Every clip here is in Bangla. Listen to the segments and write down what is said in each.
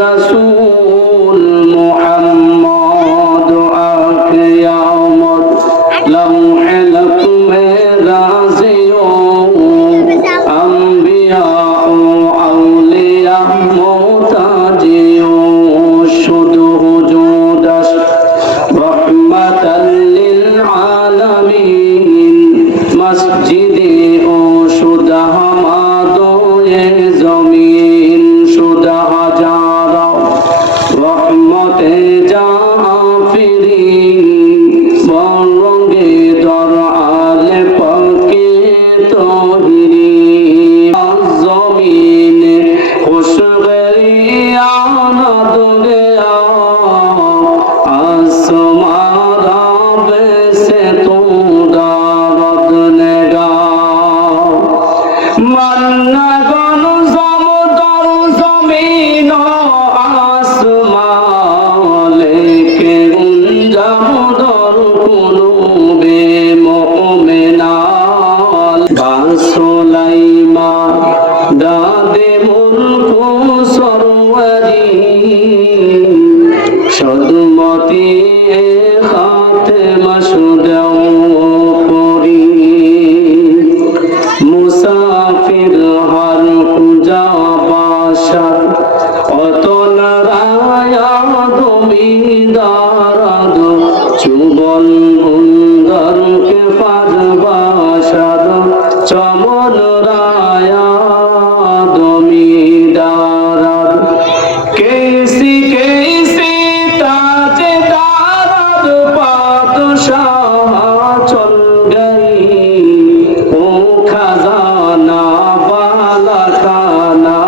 रसूल मोहम्मद आक़ियामत लम्हे लम्हे राज़ियो अंबिया औलिया मोताजियो शुदु हुजूदश रहमतल लिल आलमीन मस्जिदे ओ शुदा हमादो ये ज़मीन शुदा हजारा रहमते जाफिरी बरंगे दर आले पके तोहिरी ज़मीन खुशगरी आनद गया आसमारा वैसे तू दारद नेगा मन्ना गन समतल जमीन आसमान लेके गुंजम दर कुलूबे मोमिनाल बासुलाइमा दादे मुल्कु सरवरी सदमती खाते मशुदौ करी मुसाफिर हर कुजा बाशर अतल राया दमीदारद चुबल गुंदर के फाज बाशर चमन राया दमीदारद कैसी कैसी ताजदारद बादशाह चल गई ओ खजाना वाला खाना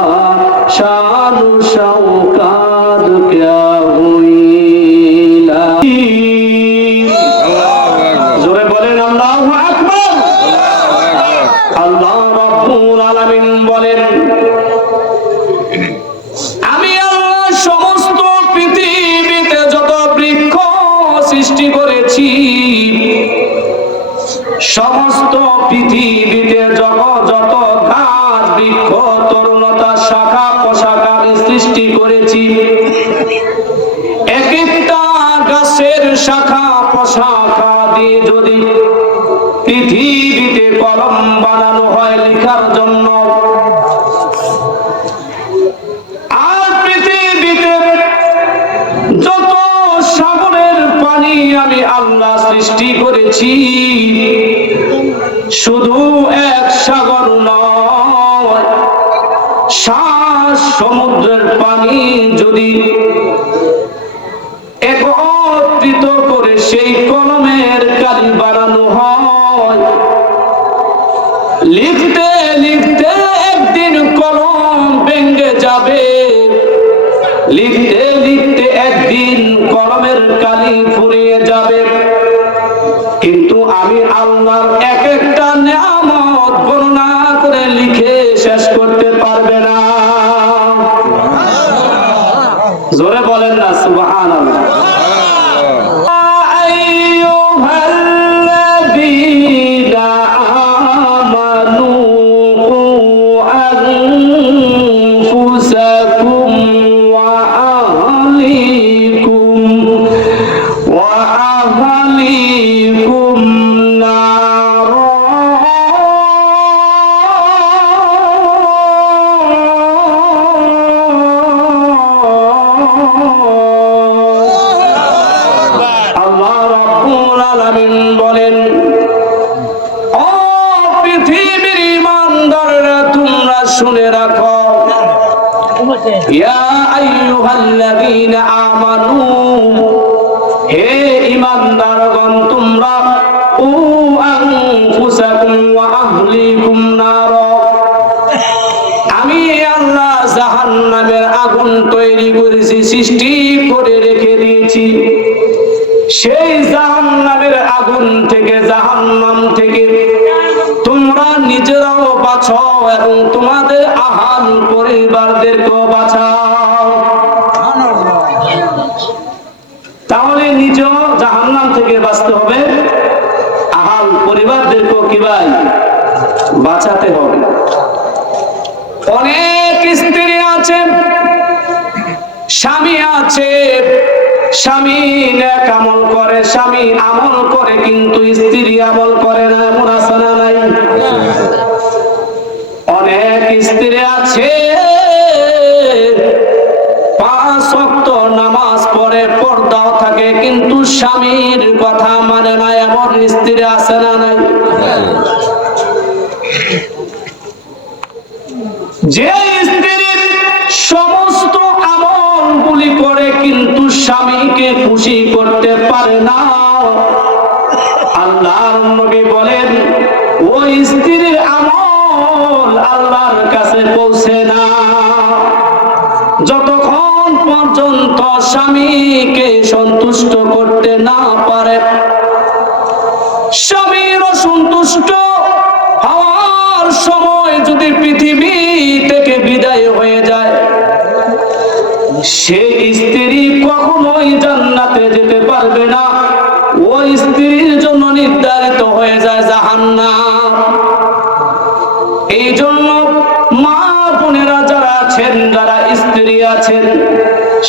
शान शौकात क्या हुई जोरे बोलेन अल्लाहु আকবার আল্লাহ রাব্বুল আলামিন বলেন আমি আল্লাহ সমস্ত পৃথিবীতে যত বৃক্ষ সৃষ্টি করেছি সমস্ত পৃথিবীতে যত গাছ বৃক্ষ তরুলতা শাখা পোশাখা আমি সৃষ্টি করেছি এক একটা গাছের শাখা পোশাখা দিয়ে যদি পৃথিবীতে কলম বানানো হয় লেখার জন্য আর পৃথিবীতে যত সাগরের পানি আমি আল্লাহ সৃষ্টি করেছি শুধু এক সাগর নয় সাত সমুদ্রের পানি যদি একত্রিত করে সেই কলমের কালি বানানো হয় লিখতে লিখতে একদিন কলম ভেঙে যাবে লিখতে লিখতে একদিন কলমের কালি ফুরিয়ে যাবে কিন্তু আমি আল্লাহর এক একটা নিয়ামত গণনা করে লিখে শেষ করতে পারবে না জোরে বলেন না সুবহানাল্লাহ শুনে রাখো ইয়া আইয়ুহাল্লাযীনা আমানু হে ঈমানদারগণ তোমরা ও আনফুসাকুম ওয়া আহলিকুম নার আমি আল্লাহ জাহান্নামের আগুন তৈরি করেছি সৃষ্টি করে রেখে দিয়েছি সেই জাহান্নামের আগুন থেকে জাহান্নাম থেকে তোমরা নিজেরাও বাঁচো এবং তোমাদের আহাল পরিবারদেরকেও বাঁচাও তাহলে নিজেও জাহান্নাম থেকে বাঁচতে হবে আহাল পরিবারদেরকেও কি ভাই বাঁচাতে হবে। অনেক স্ত্রী আছে স্বামী আছে, স্বামী নেক আমল করে, স্বামী আমল করে কিন্তু স্ত্রী আমল করে না, এমন আছে না নাই? অনেক স্ত্রী আছে 5 ওয়াক্ত নামাজ পড়ে, পর্দাও থাকে, কিন্তু স্বামীর কথা মানে না, এমন স্ত্রী আছে না নাই? যে স্ত্রী সমস্ত আমলগুলি করে কিন্তু স্বামীকে খুশি করতে পারে না, আল্লাহর নবী বলেন ওই স্ত্রীর আমল আল্লাহর কাছে পৌঁছে না। যতক্ষণ পর্যন্ত স্বামীকে সন্তুষ্ট করতে না পারে, স্বামীর অসন্তুষ্ট হওয়ার সময় যদি পৃথিবী থেকে বিদায় হয়ে যায়, সেই স্ত্রী কখনোই জান্নাতে যেতে পারবে না, ওই স্ত্রীর জন্য নির্ধারিত হয়ে যায় জাহান্নাম। এই জন্য মা বোনেরা যারা আছেন, যারা স্ত্রী আছেন,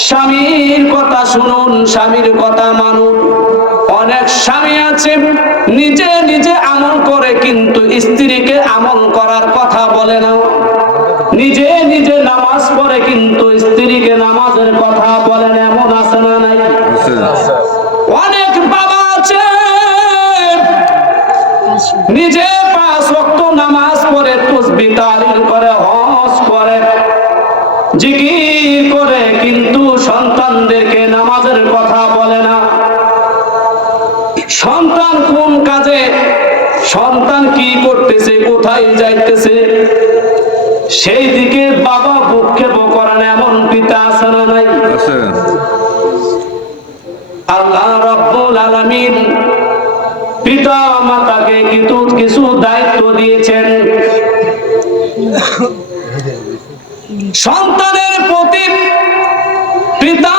স্বামীর কথা শুনুন, স্বামীর কথা মানুন। অনেক স্বামী আছে নিজে নিজে আমল করে কিন্তু স্ত্রীকে আমল করার কথা বলে না, নিজে নিজে নামাজ পড়ে কিন্তু স্ত্রীকে নামাজের কথা বলে না, এমন আছে না নাই? অনেক বাবা আছে নিজে 5 ওয়াক্ত নামাজ পড়ে, তাসবিহ তাহলিল করে, হজ করে, জিকির করে, কিন্তু সন্তানদেরকে নামাজের কথা বলে না। সন্তান কোন কাজে, সন্তান কি করতেছে, কোথায় যাইতেছে, সেই দিকে বাবা ভূক্ষেপ করেন, এমন পিতা আছে না নাই? আল্লাহ রাব্বুল আলামিন পিতা মাতাকে কিছু দায়িত্ব দিয়েছেন। সন্তানের প্রতি পিতা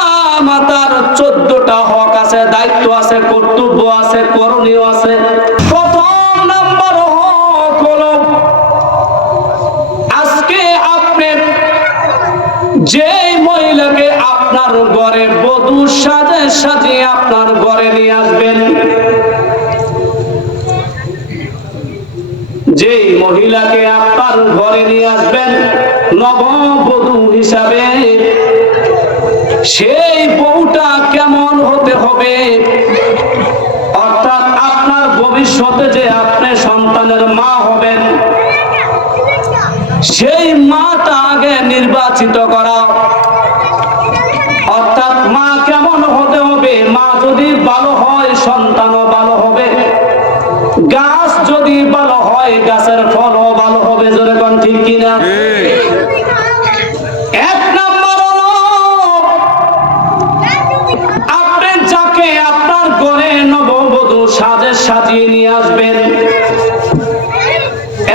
মাতার 14টা হক আছে, দায়িত্ব আছে, কর্তব্য আছে, করণীয় আছে। প্রথম নাম্বার হক হলো, আজকে আপনি যে মহিলাকে আপনার ঘরে বধূ সাজিয়ে আপনার ঘরে নিয়ে আসবেন, যে মহিলাকে আপনার ঘরে নিয়ে আসবেন নববধূ হিসাবে, সেই বউটা কেমন হতে হবে, অর্থাৎ আপনার ভবিষ্যতে যে আপনি সন্তানের মা হবেন, সেই মাটা আগে নির্বাচিত করা। অর্থাৎ মা কেমন হতে হবে, মা যদি ভালো হয় সন্তানও ভালো হবে, গাছ যদি ভালো হয় গাছের ফলও ভালো হবে, জোরে কোন ঠিক কিনা? এক নাম্বার হলো, আপনি যাকে আপনার ঘরে নববধূ সাজিয়ে নিয়ে আসবেন,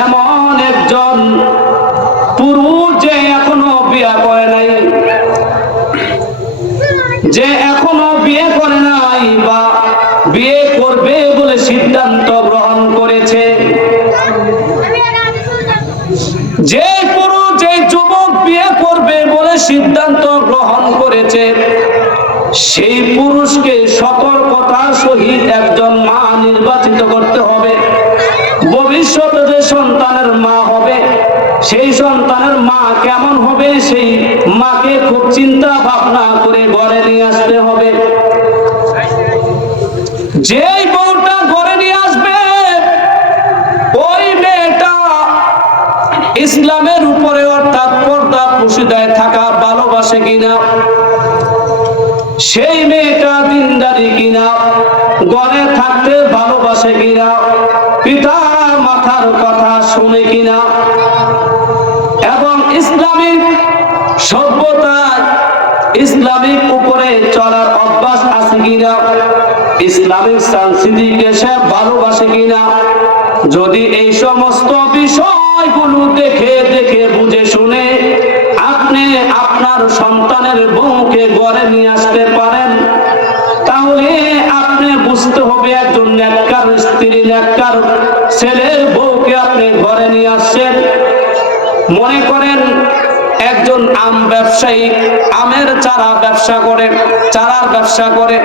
এমন একজন পুরুষ যে এখনো বিয়ে করে নাই, যে এখনো বিয়ে করে নাই বা বিয়ে করবে বলে সিদ্ধান্ত গ্রহণ করেছে, যে পুরুষ, যে যুবক বিয়ে করবে বলে সিদ্ধান্ত গ্রহণ করেছে, সেই পুরুষকে সতর্কতার সহিত একজন মা নির্বাচিত করতে হবে। ভবিষ্যতে যে সন্তানের মা হবে, সেই সন্তানের মা কেমন হবে, সেই মাকে খুব চিন্তা ভাবনা করে ঘরে নিয়ে আসতে হবে। যেই বউটা ঘরে নিয়ে আসবে, ওই মেয়েটা ইসলামের উপরে অর্থাৎ পর্দা প্রশিদায় থাকা ভালোবাসে কিনা, সেই মেয়েটা দিনদারি কিনা, ঘরে থাকতে ভালোবাসে কিনা, পিতা মাতার কথা শুনে কিনা, এবং ইসলামিক সভ্যতা, ইসলামিক উপরে চলার অভ্যাস আছে কিনা, ইসলামিক সংস্কৃতিকে সে ভালোবাসে কিনা। যদি এই সমস্ত বিষয়গুলো দেখে দেখে বুঝে শুনে আপনি আপনার সন্তানের বউকে ঘরে নিয়ে আসতে পারেন, তাহলে আপনি বুঝতে হবে একজন নেককার স্ত্রী, নেককার ছেলের বউকে আপনি ঘরে নিয়ে আসছেন। মনে করেন একজন আম ব্যবসায়ী, আমের চারা ব্যবসা করে, চারার ব্যবসা করে।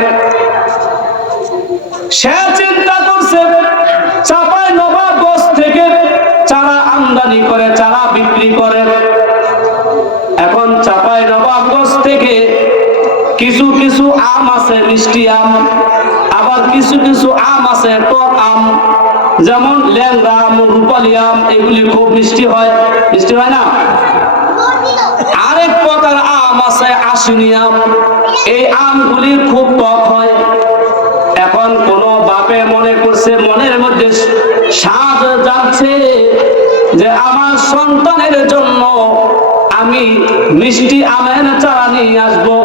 সে চিন্তা করছে চাঁপাইনবাবগঞ্জ থেকে চারা আমদানি করে, চারা বিক্রি করে। এখন চাঁপাইনবাবগঞ্জ থেকে কিছু কিছু আম আছে মিষ্টি আম, আবার কিছু কিছু আম আছে টক আম, যেমন ল্যাংড়া আম, রূপালী আম, এগুলি খুব মিষ্টি হয়, মিষ্টি হয় না? আরেক প্রকার আম আছে আশিনি আম, এই আমগুলি খুব টক হয়। এখন কোন বাপে মনে করছে, মনের মধ্যে স্বাদ জানছে যে আমার সন্তানের জন্য আমি মিষ্টি আমের চারা নিয়ে আসবো।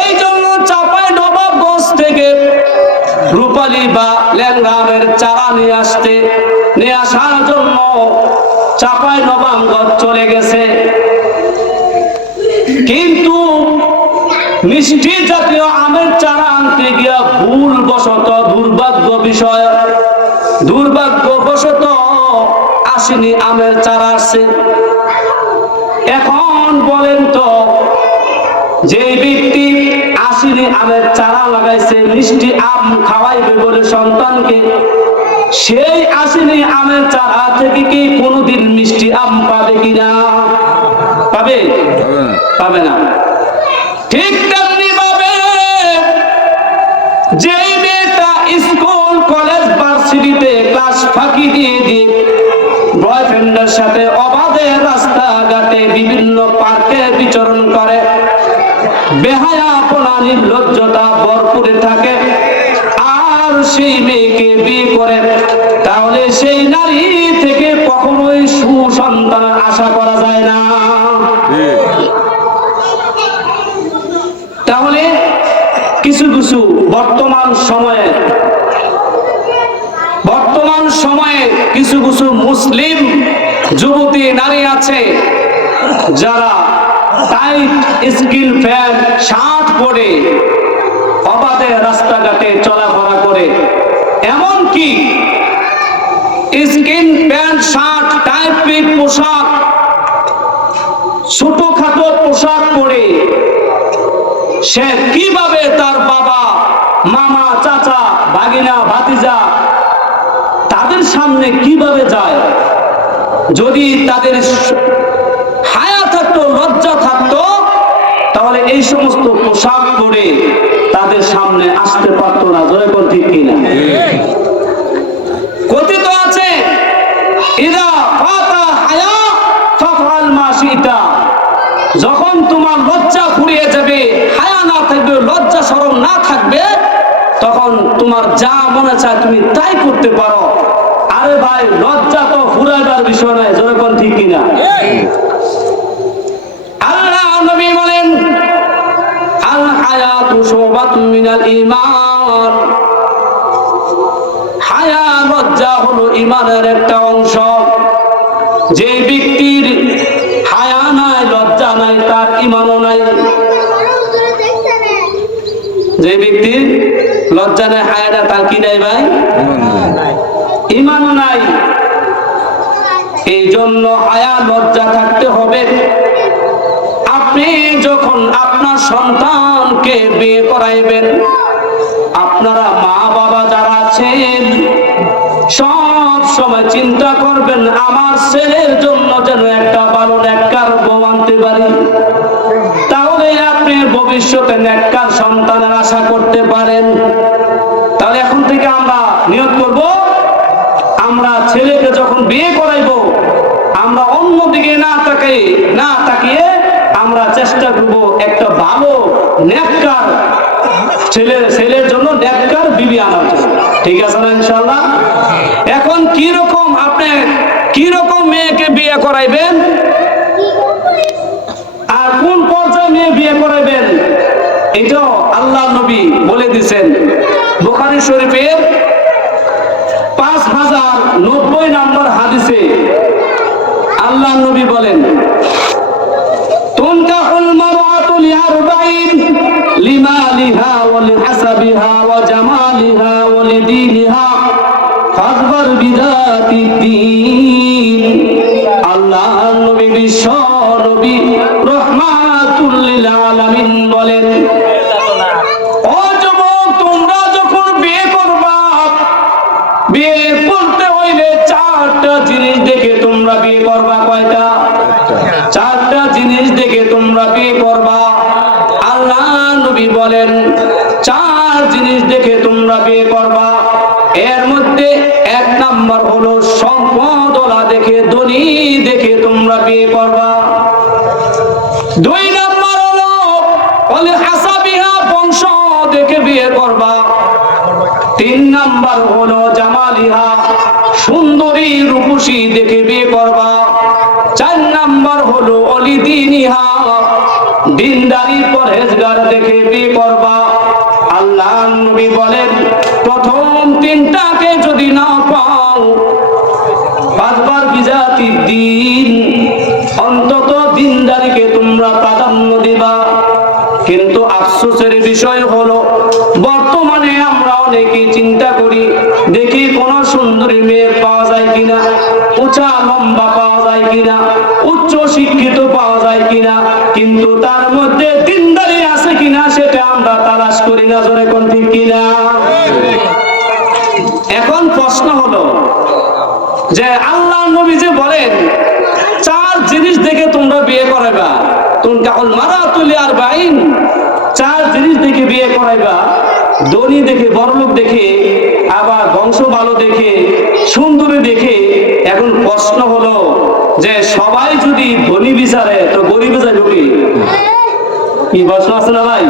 এই জন্য চাঁপাইনবাবগঞ্জ থেকে রূপালী বা ল্যাংড়া আমের চারা নিয়ে আসার জন্য চাঁপাইনবাবগঞ্জ চলে গেছে। কিন্তু মিষ্টি জাতীয় আমের চারা আনতে গিয়া ভুলবশত, দুর্ভাগ্যবশত আসেনি আমের চারা আসছে। এখন বলেন তো, যে ব্যক্তি আসেনি আমের চারা লাগাইছে মিষ্টি আম খাওয়াইবে বলে সন্তানকে, সেই আসেনি আমের চারা থেকে কি কোনোদিন মিষ্টি আম পাবে কিনা? পাবে? পাবে না। ঠিক তেমনি ভাবে যে মেয়েটা স্কুল কলেজ ভার্সিটিতে ক্লাস ফাঁকি দিয়ে বয়ফ্রেন্ডের সাথে অবাধে রাস্তাঘাটে বিভিন্ন পার্কে বিচরণ করে, বেহায়াপনা নির্লজ্জতা ভরপুরে থাকে, আর সেই মেয়েকে বিয়ে করে, তাহলে সেই নারী থেকে কখনোই সুসন্তানের আশা করা যায় না। তাহলে কিছু কিছু বর্তমান সময়ে কিছু কিছু মুসলিম যুবতী নারী আছে যারা টাইট স্কিন প্যান্ট শার্ট পরে অবাধে রাস্তাঘাটে চলাফেরা করে। এমনকি স্কিন প্যান্ট শার্ট টাইট পোশাক, ছোটখাটো পোশাক পরে সে কিভাবে তার বাবা, মামা, চাচা, ভাগিনা, ভাতিজা তাদের সামনে কিভাবে যায়? যদি তাদের হায়া থাকতো, লজ্জা থাকতো, তাহলে এই সমস্ত পোশাক পরে তাদের সামনে আসতে পারতো না। জোরে কোন ঠিক কিনা? কথিত আছে, ইদা ফাতা হায়া ফাফআল মা শিতা, যখন তোমার লজ্জা ফুরিয়ে যাবে, হায়া না থাকবে, লজ্জা শরম না থাকবে, তখন তোমার যা মনে চায় তুমি তাই করতে পারো। আরে ভাই, লজ্জা তো ফুরাইবার বিষয় নয়। জোরে কোন ঠিক কিনা? আল্লাহ নবী বলেন, আল হায়াতু শুবাতুম মিনাল ঈমান, হায়া, লজ্জা হলো ঈমানের একটা অংশ। যে ব্যক্তির হায়া নাই, লজ্জা নাই, তার ঈমানও নাই। যে ব্যক্তির লজ্জা নাই, হায়াটা, তার কি নাই ভাই? ঈমান নাই। এই জন্য হায়া, লজ্জা থাকতে হবে। আপনি যখন আপনার সন্তানকে বিয়ে করাইবেন, আপনারা মা বাবা যারা আছেন সব সময় চিন্তা করবেন আমার ছেলের জন্য যেন একটা ভালো নেককার বউ আনতে পারি, তাহলে আপনি ভবিষ্যতে নেককার সন্তানের আশা করতে পারেন। তাহলে এখন থেকে আমরা নিয়ত করব, আমরা ছেলেকে যখন বিয়ে করাইবো আমরা অন্যদিকে না তাকিয়ে আমরা চেষ্টা করব একটা ভালো নেককার ছেলের জন্য নেককার বিবি আনার জন্য। ঠিক আছে না ইনশাআল্লাহ? এখন আপনি কি রকম মেয়েকে বিয়ে করাইবেন আর কোন পর্যায়ে মেয়ে বিয়ে করাইবেন, এটা আল্লাহ নবী বলে দিয়েছেন। বুখারী শরীফের 5090 নম্বর হাদিসে আল্লাহ নবী বলেন, তুনকাহুল মারআতু লিআরবাইন, লিমালিহা ওয়া লিহাসাবিহা ওয়া জামালিহা ওয়া লিদীনিহা ফাযবার বিযাতিদ্দীন। আল্লাহ নবী বিশ্ব নবী রহমাতুল লিল আলামিন বলেন, ও যুবক, তোমরা যখন বিয়ে করবা, বিয়ে করতে হইলে চারটা জিনিস দেখে তোমরা বিয়ে করবা। কয়টা? চারটা জিনিস দেখে তোমরা বিয়ে করবা। আল্লাহ নবী বলেন, চার জিনিস দেখে তোমরা বিয়ে করবা। এর মধ্যে এক নাম্বার হলো সম্পদওয়ালা দেখে, ধনী দেখে তোমরা বিয়ে করবা। দুই নাম্বার হলো হাসাবিহা, বংশ দেখে বিয়ে করবা। তিন নাম্বার হলো জামালিহা, সুন্দরী রূপসী দেখে বিয়ে করবা। চার নাম্বার হলো অলিদিনিহা, দিনদারি পরহেজগার দেখে বিয়ে করবা। আল্লাহ নবী বলেন, প্রথম তিনটাকে যদি না পাও, পাঁচবার বিজাতি দিন, অন্তত দিনদারিকে তোমরা প্রাধান্য দিবা। কিন্তু আফসোসের বিষয় হলো, বর্তমানে আমরা অনেকেই চিন্তা করি, দেখি কোন সুন্দরী মেয়ে পাওয়া যায় কিনা, উঁচা লম্বা পাওয়া যায় কিনা, উচ্চ শিক্ষিত পাওয়া যায় কিনা, কিন্তু তার মধ্যে দিনদারি আছে কিনা সেটা আমরা তালাশ করি না। জোরে কোন ঠিক কিনা? এখন প্রশ্ন হলো যে আল্লাহ নবী যে বলেন চার জিনিস দেখে তোমরা বিয়ে করাইবা, তুনকাহুল মারাতুল আরবাঈন, চার জিনিস দেখে বিয়ে করাইবা। ধনী দেখে, বড়লোক দেখে, আবার বংশ ভালো দেখে, সুন্দরী দেখে। এখন প্রশ্ন হলো যে সবাই যদি ধনী বিচারে তো গরিবে যাবে কি? প্রশ্ন আছে না ভাই?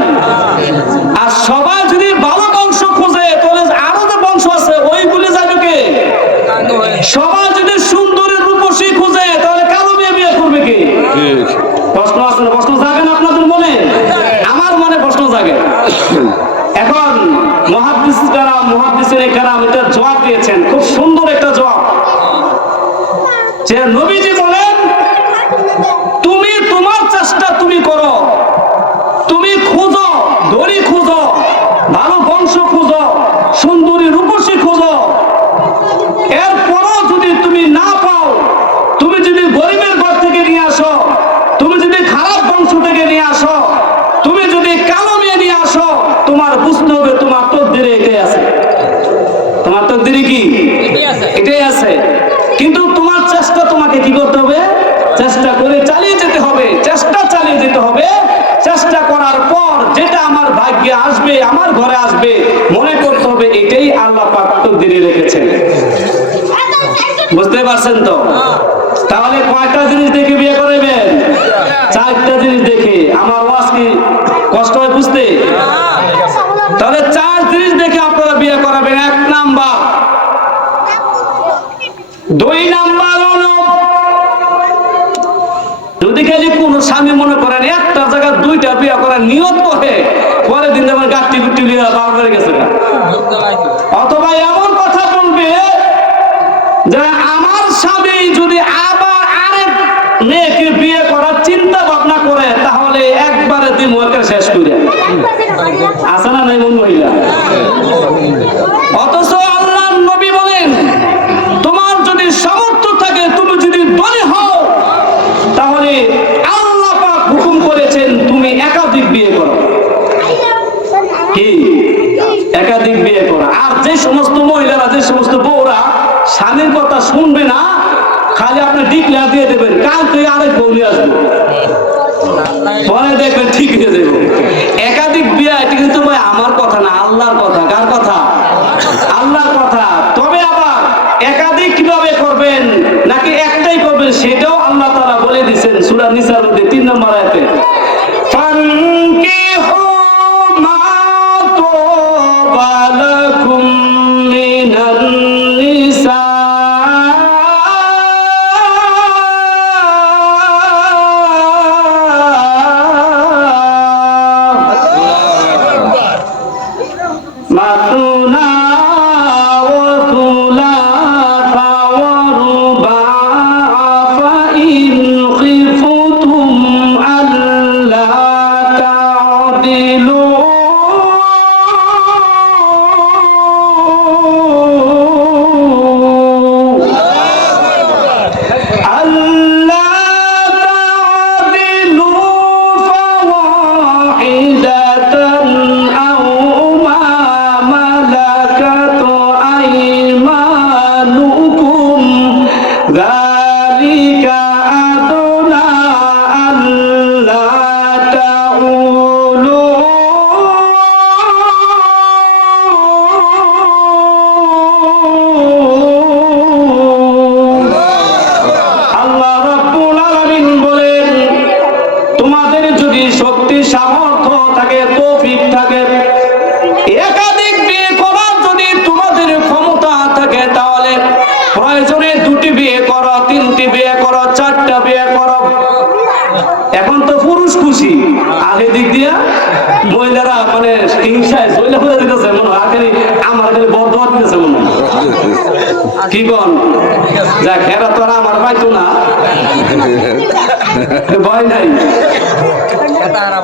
আর সবাই যদি ভালো বংশ খোঁজে তাহলে আরো যে বংশ আছে ওইগুলি যাবে কে? সবাই যদি সুন্দরী রূপসী খোঁজে তাহলে কালো মেয়ে বিয়ে করবে কে? প্রশ্ন আছে না? প্রশ্ন জাগে না আপনাদের মনে? আমার মনে প্রশ্ন জাগে। এখন মুহাদ্দিসিনে কেরাম এটা জবাব দিয়েছেন, খুব সুন্দর একটা জবাব, যে নবীজি বলেন, তুমি তোমার চেষ্টা তুমি করো, তুমি খুঁজো, ধনী খুঁজো, ভালো বংশ খুঁজো, সুন্দরী রূপসী খুঁজো। এরপরও যদি তুমি না পাও, তুমি যদি গরিবের ঘর থেকে নিয়ে আসো, তুমি যদি খারাপ বংশ থেকে নিয়ে আসো, তুমি যদি কালো মেয়ে নিয়ে আসো, তোমার বুঝতে হবে তোমার তকদিরে এটাই আছে। তোমার তকদিরে কি? এটাই আছে। কিন্তু তোমার চেষ্টা তোমাকে কি করতে হবে? চেষ্টা করে চালিয়ে যেতে হবে। চেষ্টা চালিয়ে যেতে হবে। চেষ্টা করার পর যেটা আমার ভাগ্যে আসবে, আমার ঘরে আসবে, মনে করতে হবে এটাই আল্লাহ পাক তকদিরে রেখেছেন। বুঝতে পারছেন তো? তাহলে কয়টা জিনিস দেখে বিয়ে করবেন? চারটা জিনিস দেখে। আমার ওয়াজ কি কষ্ট হয় বুঝতে? তাহলে চার জিনিস দেখে আপনারা বিয়ে করাবেন। এক নাম্বার। দুই নাম্বার হলো, যদি খালি কোন স্বামী মনে করেন একটা জায়গায় দুইটা বিয়ে করার নিয়ত করে, পরের দিন যেমন গাঁটটি গুটি লিয়ে বার করে গেছে, অথবা এমন কথা বলবে যে আমার স্বামী যদি আবার আরেক মেয়েকে বিয়ে করার চিন্তা ভাবনা করে তাহলে একবারে দিমকে শেষ করে। আছে না নাই মন মহিলা? অথচ আল্লাহ নবী বলেন, তোমার যদি সামর্থ্য থাকে, তুমি যদি ধনী হও, তাহলে আল্লাহ পাক হুকুম করেছেন তুমি একাধিক বিয়ে করো। কি? একাধিক বিয়ে করো। আর যে সমস্ত মহিলারা, যে সমস্ত বউরা স্বামীর কথা শুনবে না, খালি আপনি ডিক্লেয়ার দিয়ে দেবেন কাল থেকে আরেক বউ নিয়ে আসবো, পরে দেখবেন ঠিক হয়ে যাবে। একাধিক বিয়ে, এটা কিন্তু ভাই আমার কথা না, আল্লাহর কথা। কার কথা? আল্লাহর কথা। তবে আবার একাধিক কিভাবে করবেন নাকি একটাই করবেন সেটাও আল্লাহ তাআলা বলে দিয়েছেন সূরা নিসার মধ্যে 3 নম্বর আয়াতে, ফানকিহু মা তাবা লাকুম মিনান নিসা মাতুনা ওয়া তুলাথা ওয়া রুবা'a ফা ইন খিফতুম আল্লা তা'দিলু আল্লা তা'দিলু ফাওয়াহিদাতান শক্তি সামর্থ্য থাকে, তৌফিক থাকে, একাধিক বিয়ে করার যদি তোমাদের ক্ষমতা থাকে, তাহলে প্রয়োজনে 2টি বিয়ে করো, 3টি বিয়ে করো, 4টা বিয়ে করো। এখন তো পুরুষ খুশি, আগে দিক দিয়া মহিলারা মানে হিংসায় চলে ফেলে দিতেছে, মনে হয় আগে আমার খালি বদয়া দিতেছে মনে হয়। কি বল যা খেরা তো আমার পাইতো না, ভয় নাই।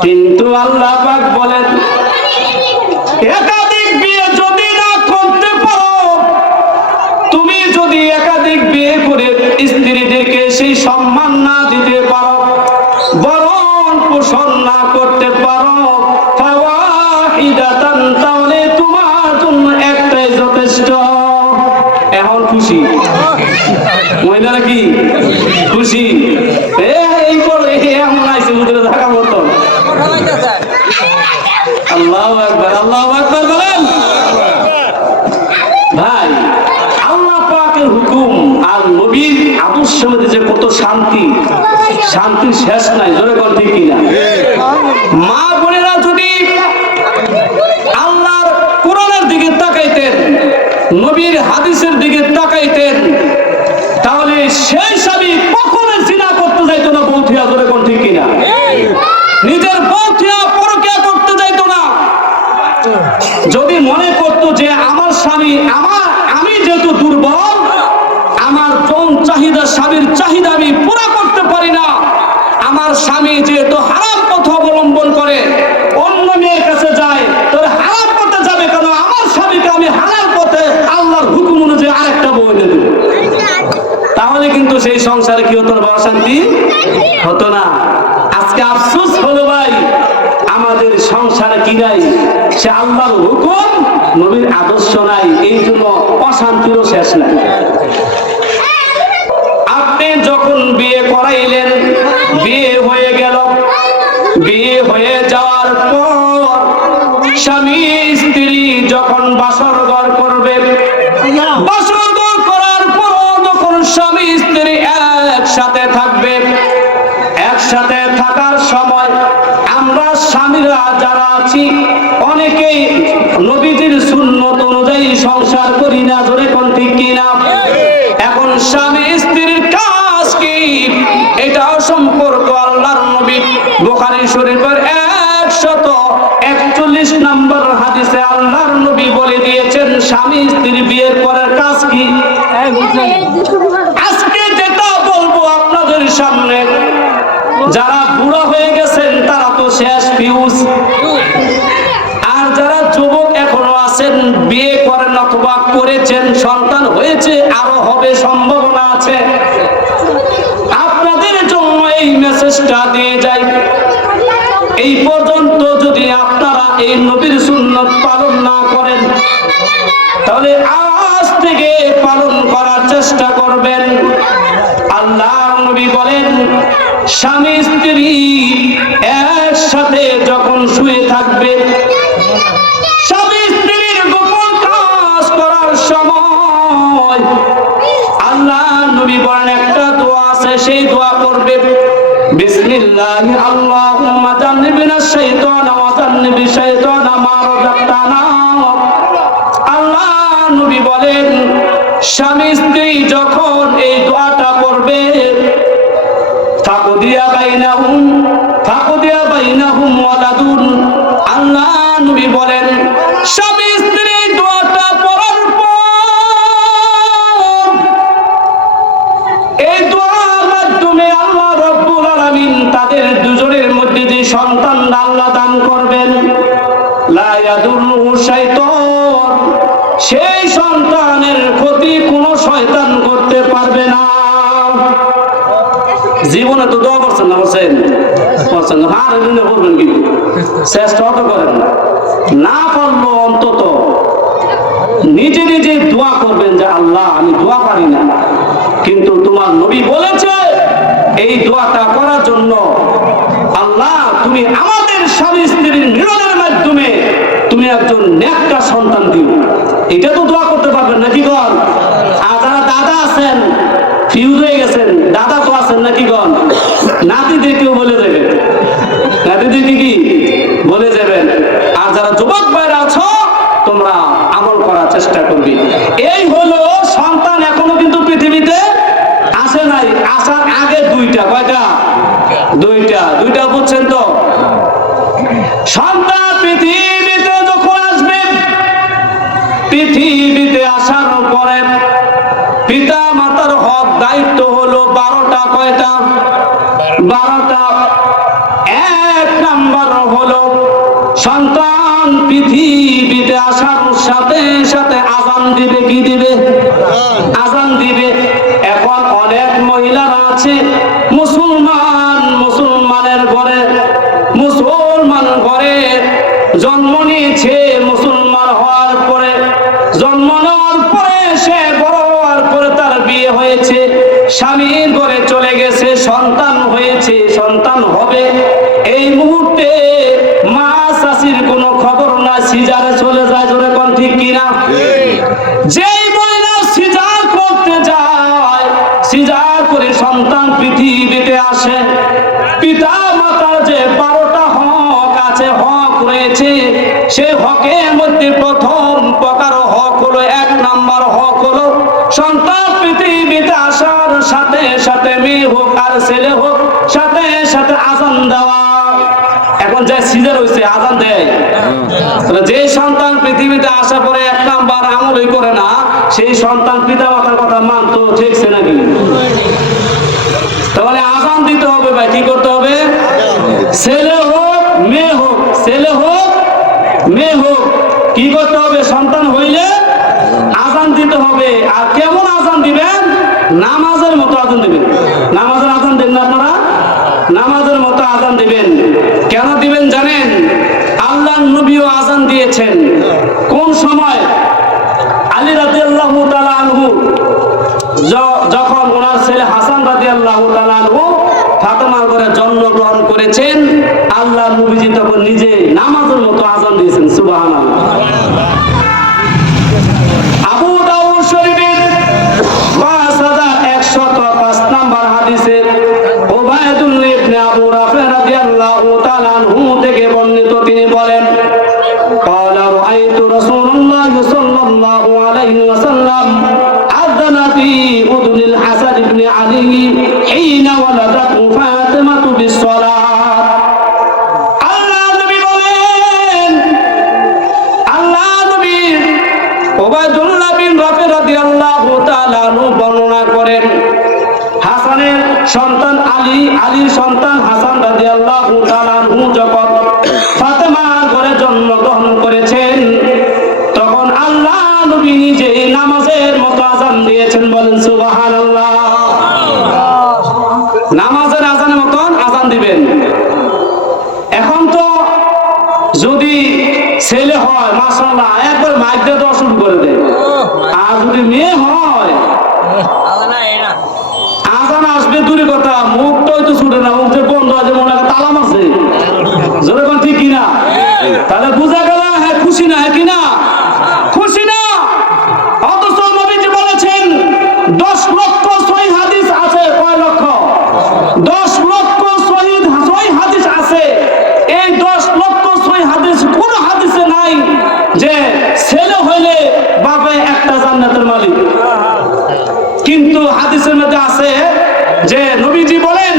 কিন্তু আল্লাহ পাক বলেন একাধিক বিয়ে যদি না করতে পারো, তুমি যদি একাধিক বিয়ে করে স্ত্রীদেরকে সেই সম্মান না দিতে পারো, বরণ পোষণ না করতে পারো, ফাওয়াহিদাতান, তাহলে তোমার জন্য একটাই যথেষ্ট। এখন খুশি মহিলারা, কি খুশি? এই করে এমন আইসে মুদ্রা থাকা মতো। আল্লাহু আকবার, আল্লাহু আকবার বলেন। ভাই, আল্লাহ পাকের হুকুম আর নবীর আদর্শের মধ্যে যে কত শান্তি, শান্তির শেষ নাই, জোরে বল ঠিক কিনা? মা বোনেরা যদি আল্লাহর কোরআনের দিকে তাকাইতেন, নবীর হাদিসের দিকে তাকাইতেন, তাহলে সেই স্বামী কখনো জিনা করতে যাইতো না, বৌথিয়া, জোরে বল ঠিক কিনা? নিজের বৌথিয়া পরকিয়া করতে যাইতো না। যদি মনে করতো যে আমার স্বামী, আমি যেহেতু দুর্বল, আমার যৌন চাহিদা, স্বামীর চাহিদা আমি পুরা করতে পারি না, আমার স্বামী যেহেতু হারাম পথ অবলম্বন করে, অন্য মেয়ের কাছে যায়, তবে হারাম পথে যাবে কেন? আমার স্বামীকে আমি হালাল পথে আল্লাহর হুকুম অনুযায়ী আরেকটা বউ এনে দেব। তাহলে কিন্তু সেই সংসারে কি হতো না? শান্তি হতো না। আজকে আফসোস হলো ভাই, আমাদের সংসারে কি নাই? সে আল্লাহর হুকুম, নবীর আদর্শ নাই, এই জন্য অশান্তিরও শেষ নাই। আপনি যখন বিয়ে করাইলেন, বিয়ে হয়ে গেল, বিয়ে হয়ে যাওয়ার পর স্বামী স্ত্রী যখন বাসর ঘর করবে, বাসর ঘর করার পর যখন স্বামী স্ত্রী একসাথে থাকবে, একসাথে থাকার সময় আমরা স্বামীরা যারা আছি, অনেকেই নবীজির সুন্নত অনুযায়ী সংসার করি না, জোরে কোন ঠিক কিনা? এখন স্বামী স্ত্রীর কাজ কি? এটাও সম্পর্ক আল্লাহর নবী বুখারী শরীফের 141 নম্বর হাদিসে আল্লাহর নবী বলে দিয়েছেন স্বামী স্ত্রী বিয়ের পরের কাজ কি। আজকে যেটা বলবো আপনাদের সামনে, যারা বুড়া হয়ে গেছেন তারা তো শেষ ফিউজ, আর যারা যুবক এখনো আছেন, বিয়ে করেন অথবা করেছেন, সন্তান হয়েছে, আরো হবে, সম্ভাবনা আছে, আপনাদের জন্য এই মেসেজটা দিয়ে যাই। এই পর্যন্ত যদি আপনারা এই নবীর সুন্নাত পালন না করেন, তাহলে আজ থেকে পালন করার চেষ্টা করবেন। আল্লাহর নবী বলেন স্বামী স্ত্রী একসাথে যখন শুয়ে থাকবে, স্বামী স্ত্রীর গোপন কাজ করার সময় আল্লাহ নবী বলেন একটা দোয়া আছে, সেই দোয়া করবে, বিসমিল্লাহ আল্লাহুম্মা জান্নিবনাশ শাইতানা ওয়া জান্নিবিশ শাইতানা মা রাযাকতানা। আল্লাহ নবী বলেন স্বামী স্ত্রী যখন এই দোয়াটা করবে, ফাকুদিয়া বাইনাহুম ওয়ালাদুন, আল্লাহ নবী বলেন স্বামী স্ত্রী দোয়াটা পড়ার পর এই দোয়ার মাধ্যমে আল্লাহ রাব্বুল আলামিন তাদের দুজনের মধ্যে যে সন্তান আল্লাহ দান করবেন, লা ইয়াদুররুহু শাইতান, সেই সন্তানের ক্ষতি কোনো শয়তান করতে পারবে না। জীবনে তো দোয়া করছেন না? বলছেন আর করবেন, কিন্তু চেষ্টা তো করেন না, পারলো অন্তত নিজে নিজে দোয়া করবেন যে আল্লাহ আমি দোয়া পারি না, কিন্তু তোমার নবী বলেছে এই দোয়াটা করার জন্য, আল্লাহ তুমি আমাদের স্বামী স্ত্রীর মিলনের মাধ্যমে তুমি একজন নেককার সন্তান দিও। এটা তো দোয়া করতে পারবেন নাকি গণ? আর যারা দাদা আছেন, ফিউজ হয়ে গেছেন, দাদা তো আছেন নাকি গণ? নাতিদেরকেও বলে দেবেন, নাতি স্ত্রীদেরকে কি বলে যাবেন। আর যারা যুবক ভাইরা আছো তোমরা আমল করার চেষ্টা করবি। এই হলো সন্তান এখনো কিন্তু পৃথিবীতে আসে নাই, আসার আগে দুইটা, কয়টা? দুইটা বুঝছেন তো? সন্তান পৃথিবীতে যখন আসবে, পৃথিবীতে আসার পরে পিতা মাতার হক দায়িত্ব হলো 12টা। কয়টা? 12টা। এক নাম্বার হলো সন্তান পৃথিবীতে আসার সাথে সাথে আযান দিবে। কি দিবে? আযান দিবে। এখন অনেক মহিলারা আছে মুসলমানের ঘরে জন্ম নিয়েছে, মুসলমান হওয়ার পরে জন্ম নেওয়ার পরে সে বড় হওয়ার পরে তার বিয়ে হয়েছে, স্বামীর ঘরে চলে গেছে, সন্তান হয়েছে, সন্তান হবে। এই মুহূর্তে মা শাশির কোনো খবর না, সিজারে চলে যায়। জোরে কোন ঠিক কিনা? যেই মহিলা সিজার করতে যায়, সিজার করে সন্তান পৃথিবীতে আসে, পিতা মাতার যে 12টা হক আছে, হক রয়েছে, সেই হকের মধ্যে প্রথম প্রকার হক হলো, 1 নাম্বার হক হলো সন্তান পৃথিবীতে আসার সাথে সাথে মেয়ে হোক আর ছেলে হোক সাথে সাথে আযান দেওয়া। এখন যে সিজার হয়েছে আযান দেয়, যে সন্তান পৃথিবীতে আসা পরে 1 নাম্বার আমলই করে না, সেই সন্তান পিতা মাতার কথা মানতো ঠিকছে নাকি? তাহলে আযান দিতে হবে ভাই। কি করতে হবে? ছেলে হোক মেয়ে হোক, ছেলে হোক মেয়ে হোক, কি করতে হবে? সন্তান হইলে আযান দিতে হবে। আর কেমন আযান দিবেন? নামাজের মতো আযান দিবেন। নামাজের আযান দেন না আপনারা? নামাজের মতো আযান দিবেন। কেন দিবেন জানেন? আল্লাহর নবীও আযান দিয়েছেন। কোন সময়? আলী রাদিয়াল্লাহু তাআলা আনহু যখন ওনার ছেলে হাসান রাদিয়াল্লাহু তাআলা আনহু ফাতেমার ঘরে জন্মগ্রহণ করেছেন, আল্লাহ নবীজি তখন নিজে নামাজের মতো আযান দিয়েছেন। সুবহানাল্লাহ। আবু দাউদ শরীফের 5105 নাম্বার হাদিসে উবাইদুল্লাহ ইবনে আবু রাফি রাদিয়াল্লাহু তাআলা আনহু থেকে বর্ণিত, তিনি বলেন, قال رأيت رسول الله صلى الله عليه وسلم أذن في أذن الحسن بن علي حين ولدته فاطمة بالصلاة। আল্লাহর নবী বলেন, আল্লাহর নবী উবাইদুল্লাহ বিন রাফি রাদিয়াল্লাহু তাআলা আনহু বর্ণনা করেন, হাসানের সন্তান আলী, আলীর সন্তান হাসান রাদিয়াল্লাহু তাআলা আনহু যখন ফাতেমার ঘরে জন্মগ্রহণ করেছেন, তখন আল্লাহ নবী নিজে নামাজের মতো আযান দিয়েছেন। বলেন সুবহানাল্লাহ। নামাজের আযানের মতন আযান দিবেন। এখন তো যদি ছেলে হয় মাশাআল্লাহ একবার মাইক দিয়ে দেওয়া শুরু করে দেয়, আর যদি মেয়ে হয় আযান আসবে দূরে কথা, মুখটাই তো ছুটে না, মুখ যে বন্ধ আছে, মনে হয় তালা মারছে। জোরে কোন ঠিক কিনা? তাহলে বুঝা গেল হ্যাঁ খুশি না, হ্যাঁ কিনা? খুশি না। অথচ নবীজি বলেছেন 10 লক্ষ সহিহ হাদিস আছে। কয় লক্ষ? 10 লক্ষ সহিহ হাদিস আছে। এই 10 লক্ষ সহিহ হাদিস কোন হাদিসে নাই যে ছেলে হইলে বাপে একটা জান্নাতের মালিক। কিন্তু হাদিসের মধ্যে আছে যে নবীজি বলেন,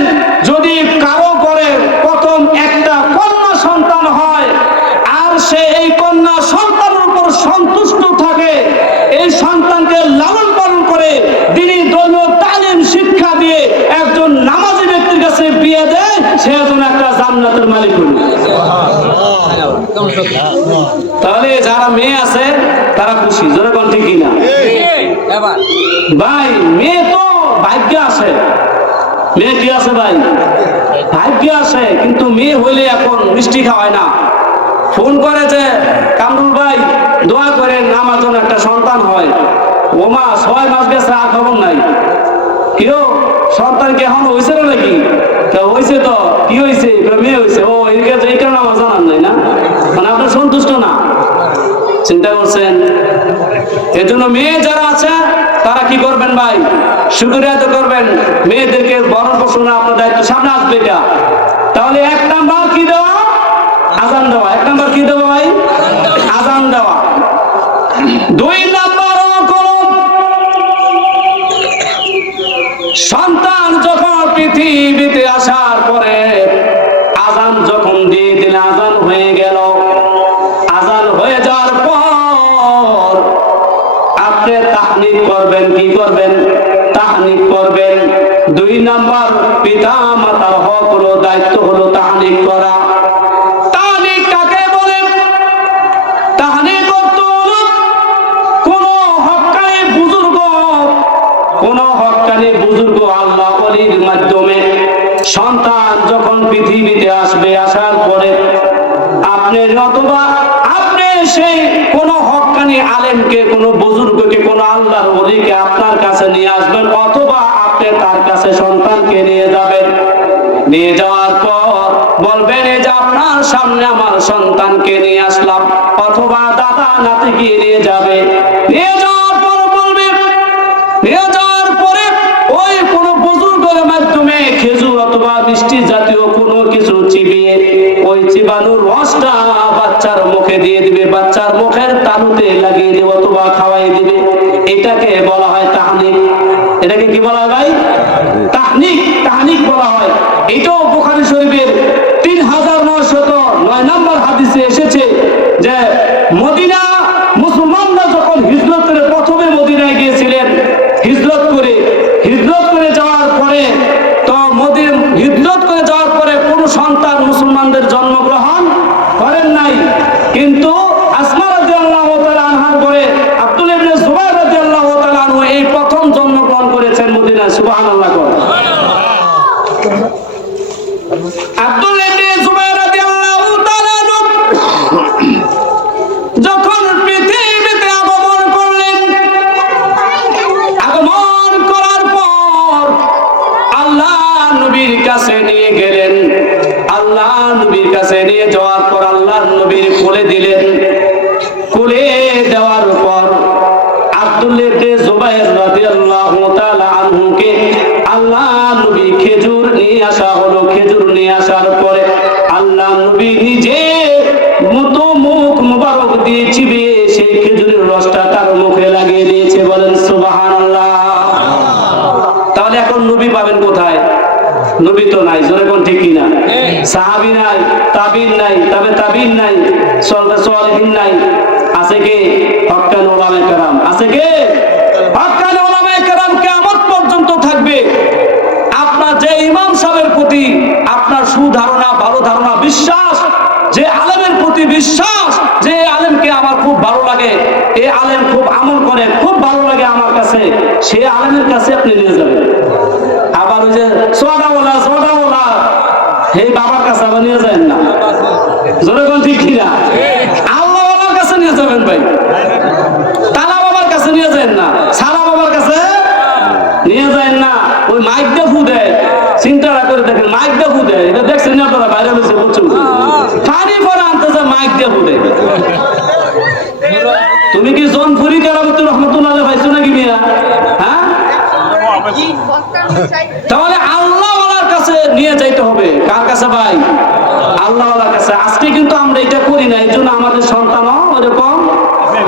যদি কারো করে প্রথম একটা কন্যা সন্তান হয় আর সে এই কন্যা সন্তানের উপর সন্তুষ্ট থাকে, এই সন্তানকে লালন পালন করে দিনী ধর্মীয় তালিম শিক্ষা দিয়ে একজন নামাজি ব্যক্তির কাছে বিয়ে দেয়, সে একজন একটা জান্নাতের মালিক হল। তাহলে যারা মেয়ে আছে তারা খুশি। জোরে কোন ঠিক কিনা? ভাই মেয়ে তো ভাগ্য আছে, মেয়ে কি আছে ভাই? ভাগ্য আছে। কিন্তু মেয়ে হইলে এখন মিষ্টি খাওয়ায় না। ফোন করে যে কামরুল ভাই দোয়া করেন আমার জন্য একটা সন্তান হয়। ও মা 6 মাস গেছে আর খবর নাই। কেউ সন্তান কি এখন হয়েছে না নাকি? হয়েছে তো কি হয়েছে? মেয়ে হয়েছে। ও এই কারণে আমার জানার নাই না, মানে আপনার সন্তুষ্ট না। চিন্তা করছেন? এর জন্য মেয়ে যারা আছে তারা কি করবেন ভাই? শুকরিয়া তো করবেন। মেয়েদেরকে বরণ পোষণ আপনার দায়িত্ব, সামনে আসবে এটা। তাহলে 1 নাম্বার কি দেওয়া? দুই নাম্বার হলো সন্তান যখন পৃথিবীতে আসার পরে আযান যখন দিয়ে দিল, আযান হয়ে গেল, আযান হয়ে যাওয়ার পর আপনি তাহনিক করবেন। কি করবেন? তাহনিক করবেন। দুই নাম্বার পিতা মাতার হক হলো, দায়িত্ব হলো তাহনিক করা। তাহনিক কাকে বলে? তাহনিক অর্থ হলো কোন হক্কানি বুজুর্গ আল্লাহ ওলির মাধ্যমে সন্তান যখন পৃথিবীতে আসবে, আসার পরে আপনি অথবা আপনি সেই কোন হক্কানি আলেমকে, কোন বুজুর্গকে, কোন আল্লাহর ওলিকে আপনার কাছে নিয়ে আসবেন, অথবা আপনি তার কাছে সন্তানকে নিয়ে যাবেন। নিয়ে যাওয়ার পর বলবেন এই যে আপনার সামনে আমার সন্তানকে নিয়ে আসলাম, অথবা দাদা নাতিকে নিয়ে যাবে। নিয়ে যাওয়ার পর বলবে, নিয়ে যাওয়ার পরে ওই কোন বুজুর্গের মাধ্যমে খেজুর অথবা মিষ্টি জাতীয় কোনো কিছু চিবিয়ে ওই চিবানোর রসটা বাচ্চার মুখে দিয়ে দিবে, বাচ্চার মুখের তালুতে লাগিয়ে দিবে অথবা খাওয়াই দিবে। এটাকে বলা হয় তাহনিক। এটাকে কি বলা হয় ভাই? তাহনিক। তাহনিক বলা হয়। এটাও বুখারী শরীফের 3909 নম্বর হাদিসে এসেছে যে মদিনা মুসলমানরা যখন হিজরত করে প্রথমে মদিনায় গিয়েছিলেন, হিজরত করে যাওয়ার পরে তো হিজরত করে যাওয়ার পরে কোনো সন্তান মুসলমানদের জন্মগ্রহণ করেন নাই, কিন্তু আসমা রাদিয়াল্লাহু তাআলা আনহার পরে আব্দুল্লাহ ইবনে জুবাইর রাদিয়াল্লাহু তাআলা আনহু এই প্রথম জন্মগ্রহণ করেছেন মদিনায়। সুবহানাল্লাহ। আব্দুল্লাহ ইবনে জুবাইর রাদিয়াল্লাহু তাআলা যখন পৃথিবীতে আগমন করলেন, আগমন করার পর আল্লাহ নবীর কাছে নিয়ে গেলেন। আল্লাহ নবীর কাছে নিয়ে যাওয়ার পর আল্লাহর নবীর কোলে দিলেন। কোলে দেওয়ার পর আব্দুল্লাহ ইবনে জুবাইর রাদিয়াল্লাহু তাআলা আনহুকে আল্লাহ নবী খেজুর নিয়ে আসা হলো। খেজুর নিয়ে আসার পরে আল্লাহ নবী নিজে মুখ মুবারক দিয়ে চিবিয়ে সেই খেজুরের রসটা তার মুখে লাগিয়ে দিয়েছে। বলেন সুবহানাল্লাহ। তাহলে এখন নবী পাবেন কোথায়? নবী তো নাই, জোরে কোন ঠিক কিনা? সাহাবী নাই, তাবিন নাই, তাবিন নাই, সালেহিন নাই। আছে কে? হক্কানি উলামায়ে কেরাম। আছে কে? হক্কানি উলামায়ে কেরাম কিয়ামত পর্যন্ত থাকবে। আপনার যে ইমাম সাহেবের প্রতি আপনার সুধারণা, ভালো ধারণা, বিশ্বাস, যে আলেমের প্রতি বিশ্বাস, যে আলেমকে আমার খুব ভালো লাগে, এই আলেম খুব আমল করে, খুব ভালো লাগে আমার কাছে, সেই আলেমের কাছে আপনি নিয়ে যাবেন। আবার ওই যে সোয়াদাওয়ালা এই বাবার কাছে আবার নিয়ে যাবেন না। জোরে কোন ঠিক কিনা? আল্লাহ বাবার কাছে নিয়ে যাবেন ভাই। তালা বাবার কাছে নিয়ে যাবেন না, সালা বাবার কাছে নিয়ে যাবেন না। ওই মাইক দিয়ে ফু দেয়, চিন্তাটা করে দেখেন, মাইক দিয়ে ফু দেয়। এটা দেখছেন না আপনারা? বাইরে বসে বলছেন পানি পরে আনতে যায়, মাইক দিয়ে ফু দেয়। তুমি কি জনপুরি কেরামতুর রহমতুল্লাহ পাইছো নাকি মিয়া? হ্যাঁ, তাহলে আল্লাহওয়ালার কাছে নিয়ে যাইতে হবে। কার কাছে ভাই? আল্লাহওয়ালার কাছে। আজকে কিন্তু আমরা এটা করি না, এই জন্য আমাদের সন্তানও ওরকম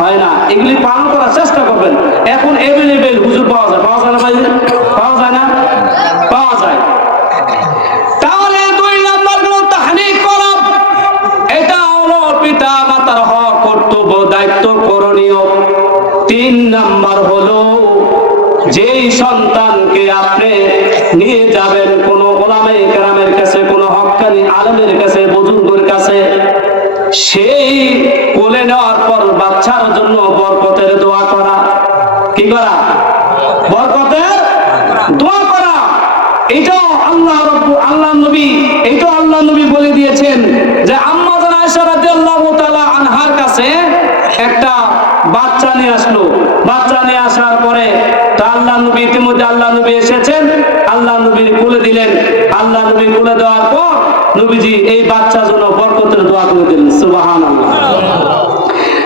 হয় না। এগুলি পালন করার চেষ্টা করবেন। এখন এভেলেবেল হুজুর পাওয়া যায়, পাওয়া যায় না ভাই? পাওয়া যায় না? পাওয়া যায়। তাহলে দুই নাম্বার হলো তাহনিক করা। এটা হলো পিতা মাতার হক, কর্তব্য, দায়িত্ব, করণীয়। তিন নাম্বার হলো যেই সন্তানকে আপনি নিয়ে যাবেন কোন উলামায়ে কেরামের কাছে, কোন হক্কানি আলেমের কাছে, বুজুর্গের কাছে, সেই কোলে নেওয়ার পর বাচ্চার জন্য বরকতের দোয়া করা। কি করা? বরকতের দোয়া করা। এটাও আল্লাহ নবী বলে দিয়েছেন যে আম্মা জান আয়েশা রাদিয়াল্লাহু তাআলা আনহার কাছে একটা বাচ্চা নিয়ে আসলো। বাচ্চা নিয়ে আসার পরে তা আল্লাহ নবী, ইতিমধ্যে আল্লাহ নবী এসেছেন, আল্লাহ নবীর কোলে দিলেন। আল্লাহ নবী কোলে দেওয়ার পর নবীজি এই বাচ্চার জন্য বরকতের দোয়া করে দিলেন। সুবহানাল্লাহ।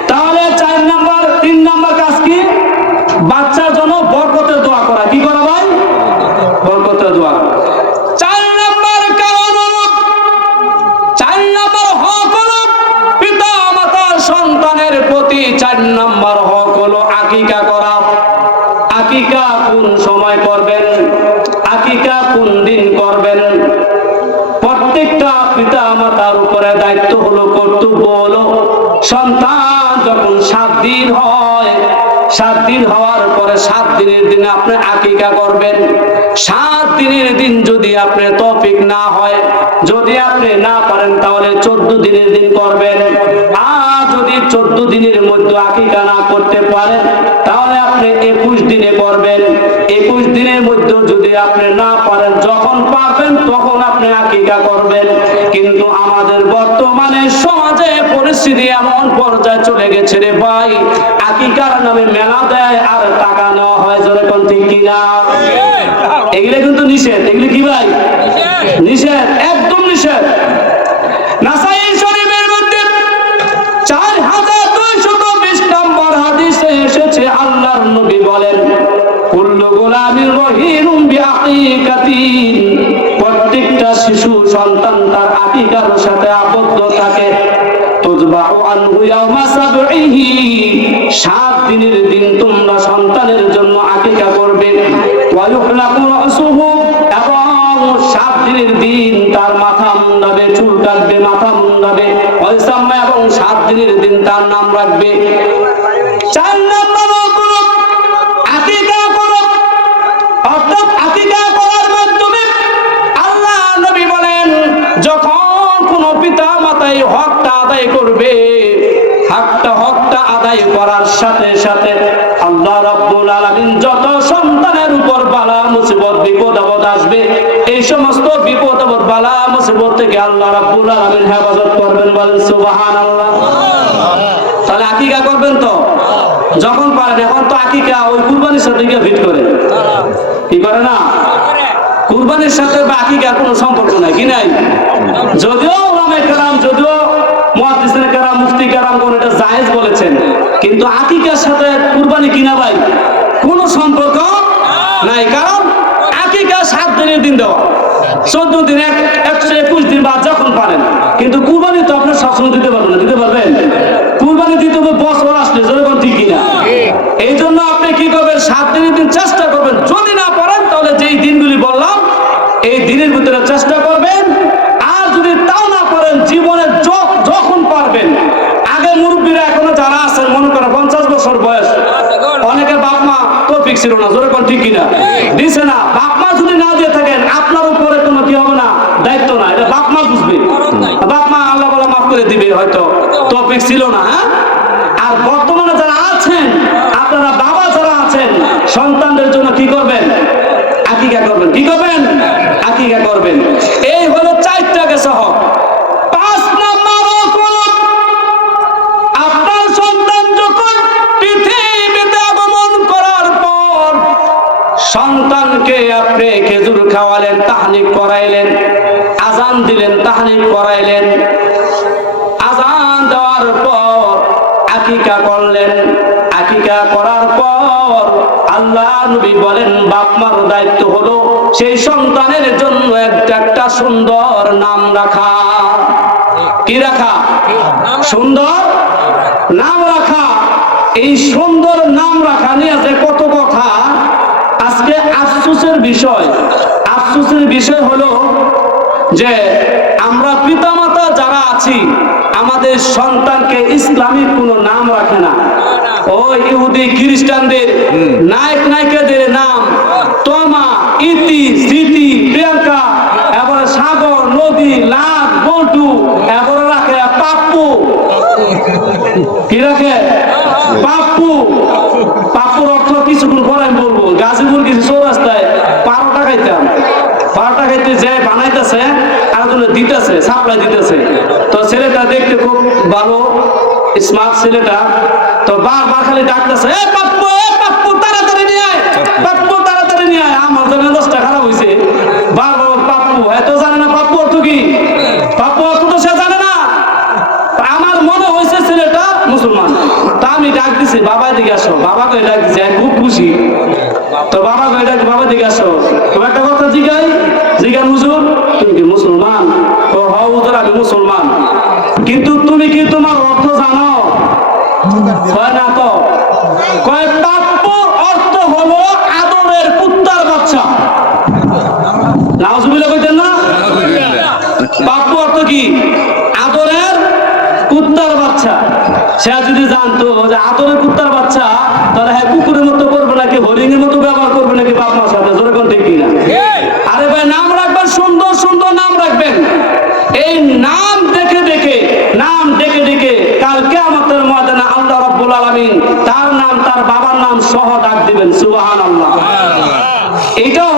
তাহলে 3 নাম্বার কাজ কি? বাচ্চার জন্য বরকতের দোয়া করা। কি করা ভাই? বরকতের দোয়া। 4 নাম্বার কারণ হলো, 4 নাম্বার হক হলো পিতা মাতার সন্তানের প্রতি 4 নাম্বার হক হলো হলো কর্তব্য হলো সন্তান যখন 7 দিন হয়, 7 দিন হওয়ার পরে 7 দিনের দিনে আপনি আকিকা করবেন। 7 দিনের দিন যদি আপনি তৌফিক না হয়, যদি আপনি না পারেন তাহলে 14 দিনের দিন করবেন। আর যদি 14 দিনের মধ্যে আকিকা না করতে পারেন তাহলে আপনি 21 দিনে করবেন। 21 দিনের মধ্যে যদি আপনি না পারেন, যখন পারবেন তখন আপনি আকিকা করবেন। কিন্তু আমাদের বর্তমানে সমাজে পরিস্থিতি এমন পর্যায়ে চলে গেছে রে ভাই, আকিকার নামে মেলা দেয় আর টাকা নেওয়া হয়, জোরে কোন ঠিক কিনা? এগুলো কিন্তু নিষেধ। এগুলো কি ভাই? নিষেধ, একদম নিষেধ। নাসাই শরীফের মধ্যে 4220 নম্বর হাদিসে এসেছে, আল্লাহর নবী বলেন, কুল্লু গোলামির রহিনুম বিআকিকাতিন, প্রত্যেকটা শিশু সন্তান তার আকিকার সাথে আবদ্ধ থাকে। তুজবাউ আনহু ইয়াওমা সাবঈহি, 7 দিনের দিন তোমরা সন্তানের জন্য আকিকা করবে। ওয়া ইউহলাকু রাসুহু, এবং 7 দিনের দিন তার মাথা মুন্ডাবে, চুল কাটবে, মাথা মুন্ডাবে। ওয়া ইসাম্মা, এবং 7 দিনের দিন তার নাম রাখবে। 4 নম্বর হলো আকিকা করো। অর্থাৎ আকিকা করার মাধ্যমে আল্লাহ নবী বলেন, যখন কোন পিতা মাতাই হকটা আদায় করবে, হকটা আদায় করার সাথে সাথে আল্লাহ রাব্বুল আলামিন যত সন্তানের উপর বালা মুসিবত বিপদ আপদ আসবে, এই সমস্ত বিপদ আপদ বালা মুসিবত থেকে আল্লাহ রাব্বুল আলামিন হেফাজত করবেন। বলেন সুবহানাল্লাহ। তাহলে আকিকা করবেন তো যখন পারেন। এখন তো আকিকা ওই কুরবানির সাথে গিয়ে ফিট করে, কি করে না? কুরবানির সাথে বা আকিকার কোনো সম্পর্ক নাই, কি নাই? যদিও ওলামায়ে কেরাম, যদিও মুহাদ্দিসিনে কেরাম, মুফতি কেরাম কোন এটা জায়েজ বলেছেন, কিন্তু আকিকার সাথে কুরবানি কিনা ভাই কোনো সম্পর্ক নাই। কারণ আকিকা 7 দিনের দিন দেওয়া, 14 দিন, 121 দিন বাদ যখন পারেন। কিন্তু কুরবানি তো আপনি সবসময় দিতে পারবেন না, দিতে পারবেন? কুরবানি দিতে হবে বছর আসলে, যেরকম ঠিক কিনা? এই জন্য আপনি কি করবেন? 7 দিনের দিন চেষ্টা করবেন। যদি না পারেন তাহলে যেই দিনগুলি বললাম এই দিনের ভিতরে চেষ্টা করবেন। আর যদি তাও না পারেন, জীবনে যখন পারবেন। আগে মুরব্বীরা এখনো যারা আছেন, মনে করেন 50 বছর বয়স, অনেকে বাপ মা তৌফিক ছিল না, জোরে কোন ঠিক কিনা? দিছে না। বাপ মা যদি না দিয়ে থাকেন, আপনার উপরে কোনো কি হবে না, দায়িত্ব না, এটা বাপ মা বুঝবে। বাপ মা আল্লাহ বলা মাফ করে দিবে, হয়তো তৌফিক ছিল না। আর বর্তমানে যারা আছেন, আপনারা বাবা যারা আছেন, সন্তানদের জন্য কি করবেন? আকিকা করবেন। কি করবেন? আকিকা করবেন। এই হলো 4টা গেছে হক। 5 নম্বর হক হলো আপনার সন্তান যখন পৃথিবীতে আগমন করার পর সন্তানকে আপনি খেজুর খাওয়ালেন, তাহনিক করাইলেন, আজান দিলেন, তাহনিক করাইলেন। আজান দেওয়ার পর আকিকা করলেন। আকিকা করার পর আল্লাহ নবী বলেন, বাপ মার দায়িত্ব হলো সেই সন্তানের জন্য একটা সুন্দর নাম রাখা। কি রাখা? সুন্দর নাম রাখা। এই সুন্দর নাম রাখা নিয়ে আছে কত কথা। আজকে আফসোসের বিষয়, আফসোসের বিষয় হলো যে আমরা পিতামাতা যারা আছি, আমাদের সন্তানকে ইসলামিক কোনো নাম রাখে না। ওই ইহুদি খ্রিস্টানদের নায়ক নায়িকাদের নাম তমা, ইতি, স্মৃতি, প্রিয়াঙ্কা, এবারে সাগর, নদী, লাখ, বল্টু, এবারে রাখে পাপ্পু। কি রাখে? পাপ্পু। পাপ্পুর অর্থ কিছুক্ষণ পরে আমি বলবো। গাজীপুর কিছু চৌরাস্তায় পারোটা খাইতাম, পারোটা খাইতে যে বানাইতেছে আর জন্য দিতেছে, সাপ্লাই দিতেছে। তো ছেলেটা দেখতে খুব ভালো, স্মার্ট ছেলেটা। তো বারবার খালি ডাকতেছে, এ পাপ্পু, এ পাপ্পু, তাড়াতাড়ি নিয়ে আয়, পাপ্পু তাড়াতাড়ি নিয়ে আয়। আমার জন্য দশটা খারাপ হয়েছে। বারবার পাপ্পু, এত জানে না পাপ্পু অর্থ কি? পাপ্পু অর্থ তো সে জানে না। আমার মনে হয়েছে ছেলেটা মুসলমান। তা আমি ডাক দিছি, বাবা দিকে আসো। বাবাকে ডাক দিছি, আমি খুব খুশি। তো বাবাকে ডাক, বাবা দিকে আসো। তোমার একটা কথা জিজ্ঞান হুজুর, তুমি কি মুসলমান? ও হ্যাঁ হুজুর, আমি মুসলমান। কিন্তু তুমি কি তোমার অর্থ জানো? কয় না তো। কয় পাপ্পুর অর্থ হলো আদরের কুত্তার বাচ্চা। নাউজুবিল্লাহ কইতেন না? পাপ্পু অর্থ কি? আদরের কুত্তার বাচ্চা, সে যদি জানতো যে আদরের কুত্তার বাচ্চা, তাহলে হ্যাঁ কুকুরের মতো করবে নাকি হরিণের মতো ব্যবহার করবে নাকি বাপ মার সাথে, জোরে কোন ঠিক কিনা? আরে ভাই নাম রাখবেন, সুন্দর সুন্দর নাম রাখবেন। এই নাম দেখে দেখে, নাম ডেকে ডেকে কাল কিয়ামতের ময়দানে আল্লাহ রাব্বুল আলামিন তার নাম, তার বাবার নাম সহ ডাক দিবেন। সুবহানাল্লাহ। এটাও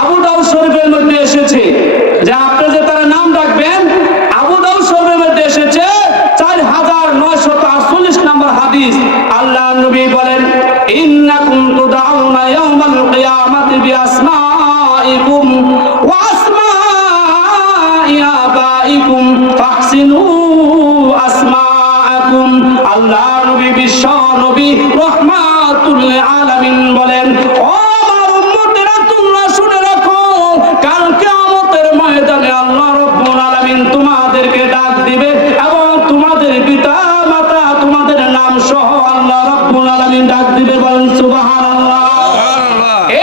আবু দাউদ শরীফের মধ্যে এসেছে যে আপনি যে তার নাম রাখবেন। আবু দাউদ শরীফের মধ্যে এসেছে 4948 নম্বর হাদিস। আল্লাহ নবী বলেন, ইন্নাকুম তুদআউনা ইয়াওমাল কিয়ামাতি বিআসমাইকুম ওয়া আসমাই আবাইকুম ফাহসিনু আসমাআকুম। আল্লাহ নবী, বিশ্ব নবী রাহমাতুল আলামিন বলেন, ও আমার উম্মতেরা তোমরা শুনে রাখো, কাল কিয়ামতের ময়দানে আল্লাহ রাব্বুল আলামিন তোমাদেরকে ডাক দিবে এবং তোমাদের পিতা মাতা তোমাদের নাম সহ আল্লাহ রাব্বুল আলামিন ডাক দিবে। বলেন সুবহানাল্লাহ।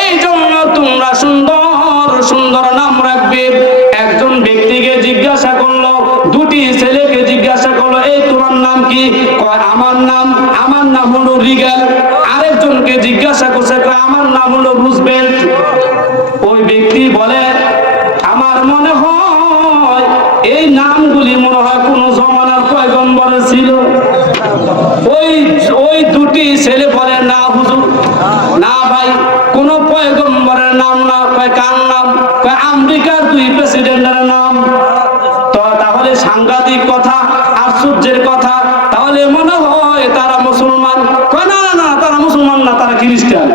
এই জন্য তোমরা সুন্দর সুন্দর নাম রাখবে। একজন ব্যক্তিকে জিজ্ঞাসা করলো, দুটি ছেলেকে জিজ্ঞাসা করলো, এই তোমার নাম কি? কয় আমার নাম হলো রিগেল। আরেকজনকে জিজ্ঞাসা করছে, কয় আমার নাম হলো রুজবেল্ট। ওই ব্যক্তি বলে, আমার মনে হয় এই নামগুলি মনে হয় কোন জমানার পয়গম্বরের ছিল। ওই দুটি ছেলে বলে, না হুজুর, না ভাই, কোন পয়গম্বরের নাম না। কয় কার নাম? কয় আমেরিকার 2 প্রেসিডেন্টের নাম। তো তাহলে সাংঘাতিক কথা, আশ্চর্যের কথা, তাহলে মনে হয় তারা মুসলমান। কয় না না, তারা মুসলমান না, তারা খ্রিস্টান।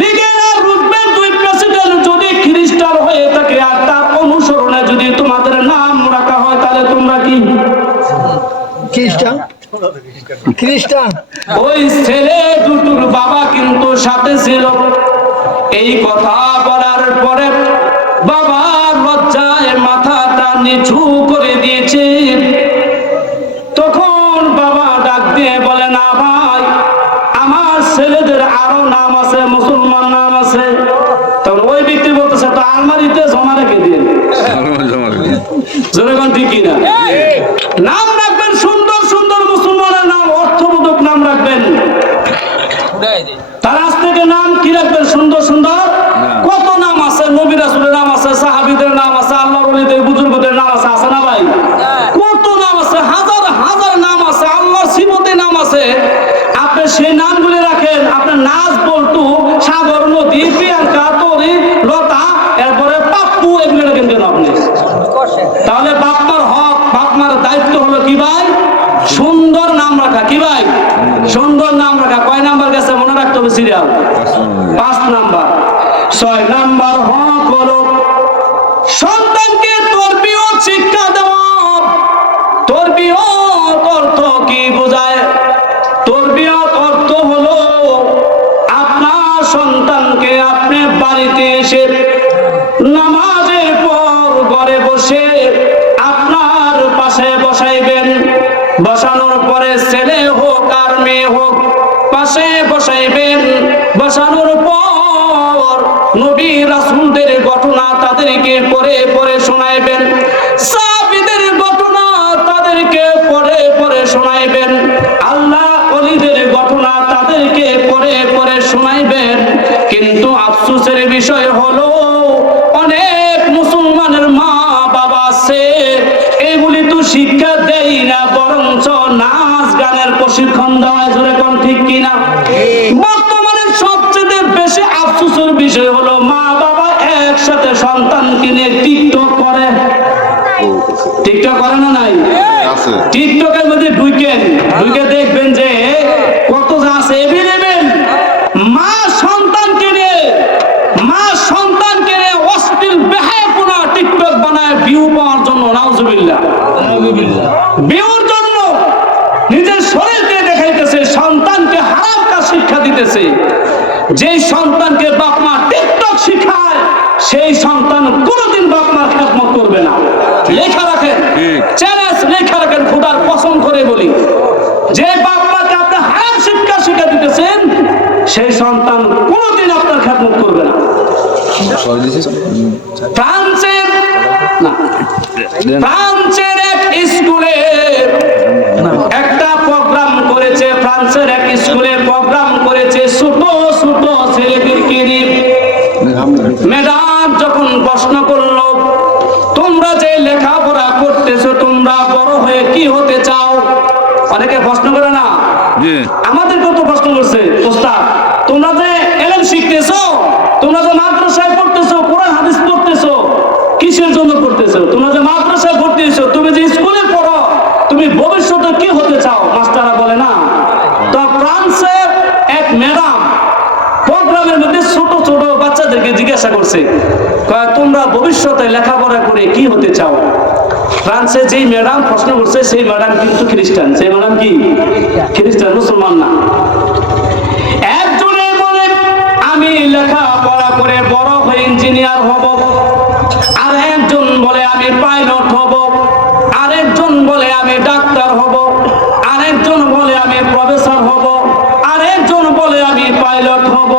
রিগেল আর রুজবেল্ট 2 প্রেসিডেন্ট যদি খ্রিস্টান হয়ে থাকে আর তার অনুসরণে যদি তোমাদের নাম রাখা হয়, তাহলে তোমরা কি? খ্রিস্টান। ওই ছেলে দুটোর বাবা কিন্তু সাথে ছিল। এই কথা বলার পরে বাবার লজ্জায় মাথাটা নিচু করে দিয়েছে। তখন বাবা ডাক দিয়ে বলে, না ভাই, আমার ছেলেদের আরো নাম আছে, মুসলমান নাম আছে। তখন ওই ব্যক্তি বলতেছে, তো আলমারিতে জমা রেখে দিন। জনগণ ঠিক কিনা? নাম রাখবেন সুন্দর সুন্দর মুসলমানের নাম, অর্থবোধক নাম রাখবেন। তার আজ থেকে নাম কি রাখবেন? সুন্দর সুন্দর। কত নাম আছে, নবী রাসূলের নাম আছে, সাহাবীদের নাম আছে, আল্লাহর ওলিদের বুজুর্গদের নাম আছে, আছে না ভাই? কত নাম আছে, হাজার হাজার নাম আছে, আল্লাহর সিফতে নাম আছে। আপনি সেই নামগুলি রাখেন। আপনার নাজ, বল্টু, সাগর, নদী, প্রিয়াঙ্কা, তরি, লতা, এরপরে পাপ্পু, এগুলো রাখেন কেন আপনি? তাহলে বাপমার হক, বাপমার দায়িত্ব হলো কি ভাই? সুন্দর নাম রাখা। কি ভাই? সুন্দর নাম রাখা। কয় নাম্বার গেছে মনে রাখতে হবে সিরিয়াল? 5 নাম্বার। 6 নাম্বার হক হলো সন্তানকে তরবিয়ত শিক্ষা দেওয়া। তরবিয়ত অর্থ কি বোঝায়? তরবিয়ত অর্থ হলো আপনার সন্তানকে আপনি বাড়িতে এসে নামাজের পর ঘরে বসে আপনার পাশে বসাইবেন। বসানোর পরে ছেলে হোক আর মেয়ে হোক, পাশে বসাইবেন। বসানোর পর নবী রাসূলদের ঘটনা তাদেরকে পড়ে পড়ে শোনাইবেন। সাহাবীদের ঘটনা তাদেরকে পড়ে পড়ে শোনাইবেন। আল্লাহ ওলিদের ঘটনা তাদেরকে পড়ে পড়ে শোনাইবেন। কিন্তু আফসোসের বিষয় হলো অনেক মুসলমানের মা বাবা আছে, এগুলি তো শিক্ষা দেয় না, বরঞ্চ নাচ গানের প্রশিক্ষণ দেওয়া। জোরে কোন ঠিক কিনা? বর্তমানে সবচেয়ে বেশি আফসোসের বিষয় হলো মা বাবা একসাথে সন্তানকে নিয়ে টিকটক করে। টিকটক করে না নাই? টিকটকের মধ্যে ঢুকে দেখবেন যে কত যা আছে এভেলেবেল। মা সন্তানকে নিয়ে অশ্লীল বেহায়াপনা টিকটক বানায় ভিউ পাওয়ার জন্য। নাউজুবিল্লাহ। ভিউর জন্য নিজের শরীরকে দেখাইতেছে, সন্তানকে হারাম কাজ শিক্ষা দিতেছে। যেই সন্তানকে বাপ মা টিকটক শিখায়, সেই সন্তান কোনোদিন বাপ মার খেদমত করবে না। লেখা রাখেন, চ্যালেঞ্জ লেখা রাখেন, খোদার কসম করে বলি, যে বাপ মাকে আপনি হারাম শিক্ষা শিক্ষা দিতেছেন, সেই সন্তান কোনোদিন আপনার খেদমত করবে না। ফ্রান্সের এক হয়ে কি হতে চাও? অনেকে প্রশ্ন করে না, আমাদেরকেও তো প্রশ্ন করছে, ওস্তাদ তোমরা যে ইলম শিখতেছো, তোমরা যে মাদ্রাসায় পড়তেছো, কোরআন হাদিস পড়তেছো, কিসের জন্য পড়তেছো? তোমরা যে মাদ্রাসায় ভর্তি হয়েছো, তুমি যে স্কুলে পড়ো, তুমি ভবিষ্যতে কি হতে চাও? মাস্টাররা বলে না। তো ফ্রান্সের এক ম্যাডাম প্রোগ্রামের মধ্যে ছোট ছোট বাচ্চাদেরকে জিজ্ঞাসা করছে, তোমরা ভবিষ্যতে লেখাপড়া করে কি হতে চাও? ফ্রান্সে যেই ম্যাডাম প্রশ্ন করছে সেই ম্যাডাম কিন্তু খ্রিস্টান। সেই ম্যাডাম কি খ্রিস্টান, মুসলমান না। একজনে বলে আমি লেখাপড়া করে বড় হয়ে ইঞ্জিনিয়ার হব, আর একজন বলে আমি পাইলট হব, আরেকজন বলে আমি ডাক্তার হব, আরেকজন বলে আমি প্রফেসর হব, আরেকজন বলে আমি পাইলট হব।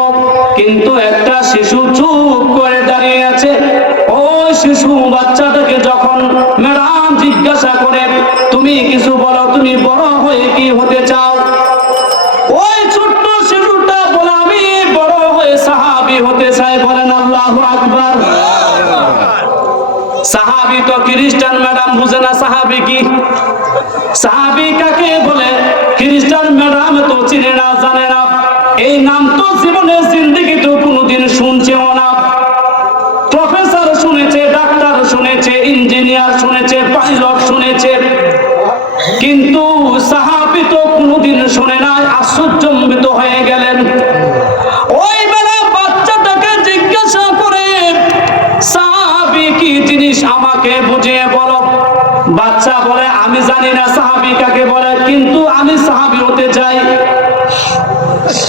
কিন্তু একটা শিশু চুপ করে দাঁড়িয়ে আছে। ওই শিশু বাচ্চাটাকে যখন ম্যাডাম জিজ্ঞাসা করে তুমি কিছু বলো, তুমি বড় হয়ে কি হতে চাও? ওই ছোট্ট শিশুটা বলে আমি বড় হয়ে সাহাবী হতে চাই। বলেন আল্লাহু আকবার। সাহাবী তো খ্রিস্টান, ম্যাডাম বুঝে না সাহাবী কি। সাহাবী কাকে বলে খ্রিস্টান ম্যাডাম তো চিনে না, জানে না। এই নাম তো জীবনে জিন্দেগি তো কোনোদিন শুনছেও না। প্রফেসর শুনেছে, ডাক্তার শুনেছে, ইঞ্জিনিয়ার শুনেছে, পাইলট শুনেছে, কিন্তু সাহাবী তো কোনোদিন শুনে নাই। আশ্চর্যজনিত হয়ে গেলেন। ওই বেলা বাচ্চাটাকে জিজ্ঞাসা করে সাহাবী কি জিনিস আমাকে বুঝিয়ে বলো। বাচ্চা বলে আমি জানি না সাহাবী কাকে বলে, কিন্তু আমি সাহাবী হতে চাই।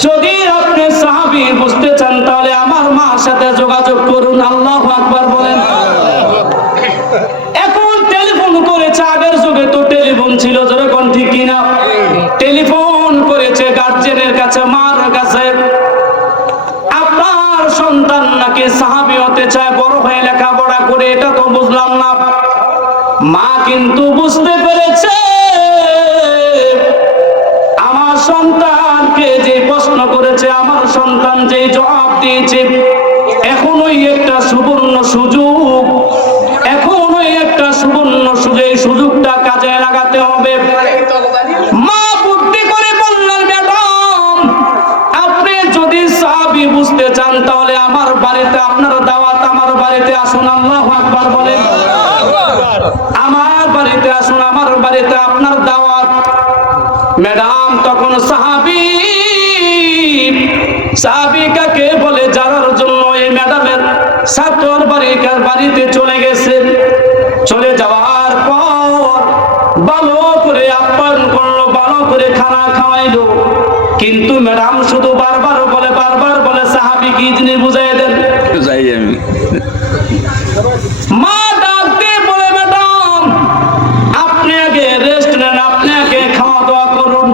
যদি আপনি সাহাবী বুঝতে চান তাহলে আমার মার সাথে যোগাযোগ করুন। আল্লাহু আকবার বলেন। এখন টেলিফোন করেছে, আগের যুগে তো টেলিফোন ছিল, যেরকম ঠিক কিনা। টেলিফোন করেছে গার্জিয়ানের কাছে, মার কাছে, আপনার সন্তান নাকি সাহাবী হতে চায়, বড় হয়ে লেখাপড়া করে, এটা তো বুঝলাম না। মা কিন্তু বুঝতে পেরেছে আমার সন্তানকে যে প্রশ্ন করেছে, আমার সন্তান যে জবাব দিয়েছে, এখনোই একটা সুবর্ণ সুযোগ, এখনোই একটা সুবর্ণ সুযোগ, এই সুযোগটা কাজে লাগাতে হবে। মা বুদ্ধি করে বললেন, ম্যাডাম আপনি যদি সাহাবী বুঝতে চান তাহলে আমার বাড়িতে আপনার দাওয়াত, আমার বাড়িতে আসুন। আল্লাহু আকবার বলেন। আমার বাড়িতে আসুন, আমার বাড়িতে আপনার দাওয়াত। ম্যাডাম তখন সাহাবী, সাহাবী কাকে বলে জানার জন্য এই ম্যাডামের ছাত্রর বাড়িতে চলে গেছে। চলে যাওয়ার পর ভালো করে আপ্যায়ন করলো, ভালো করে খানা খাওয়াইলো, কিন্তু ম্যাডাম শুধু বারবার বলে সাহাবী কি জিনিস বুঝাই দেন। মা ডাক দিয়ে বলে, ম্যাডাম আপনি আগে রেস্ট নেন, আপনি আগে খাওয়া দাওয়া করুন।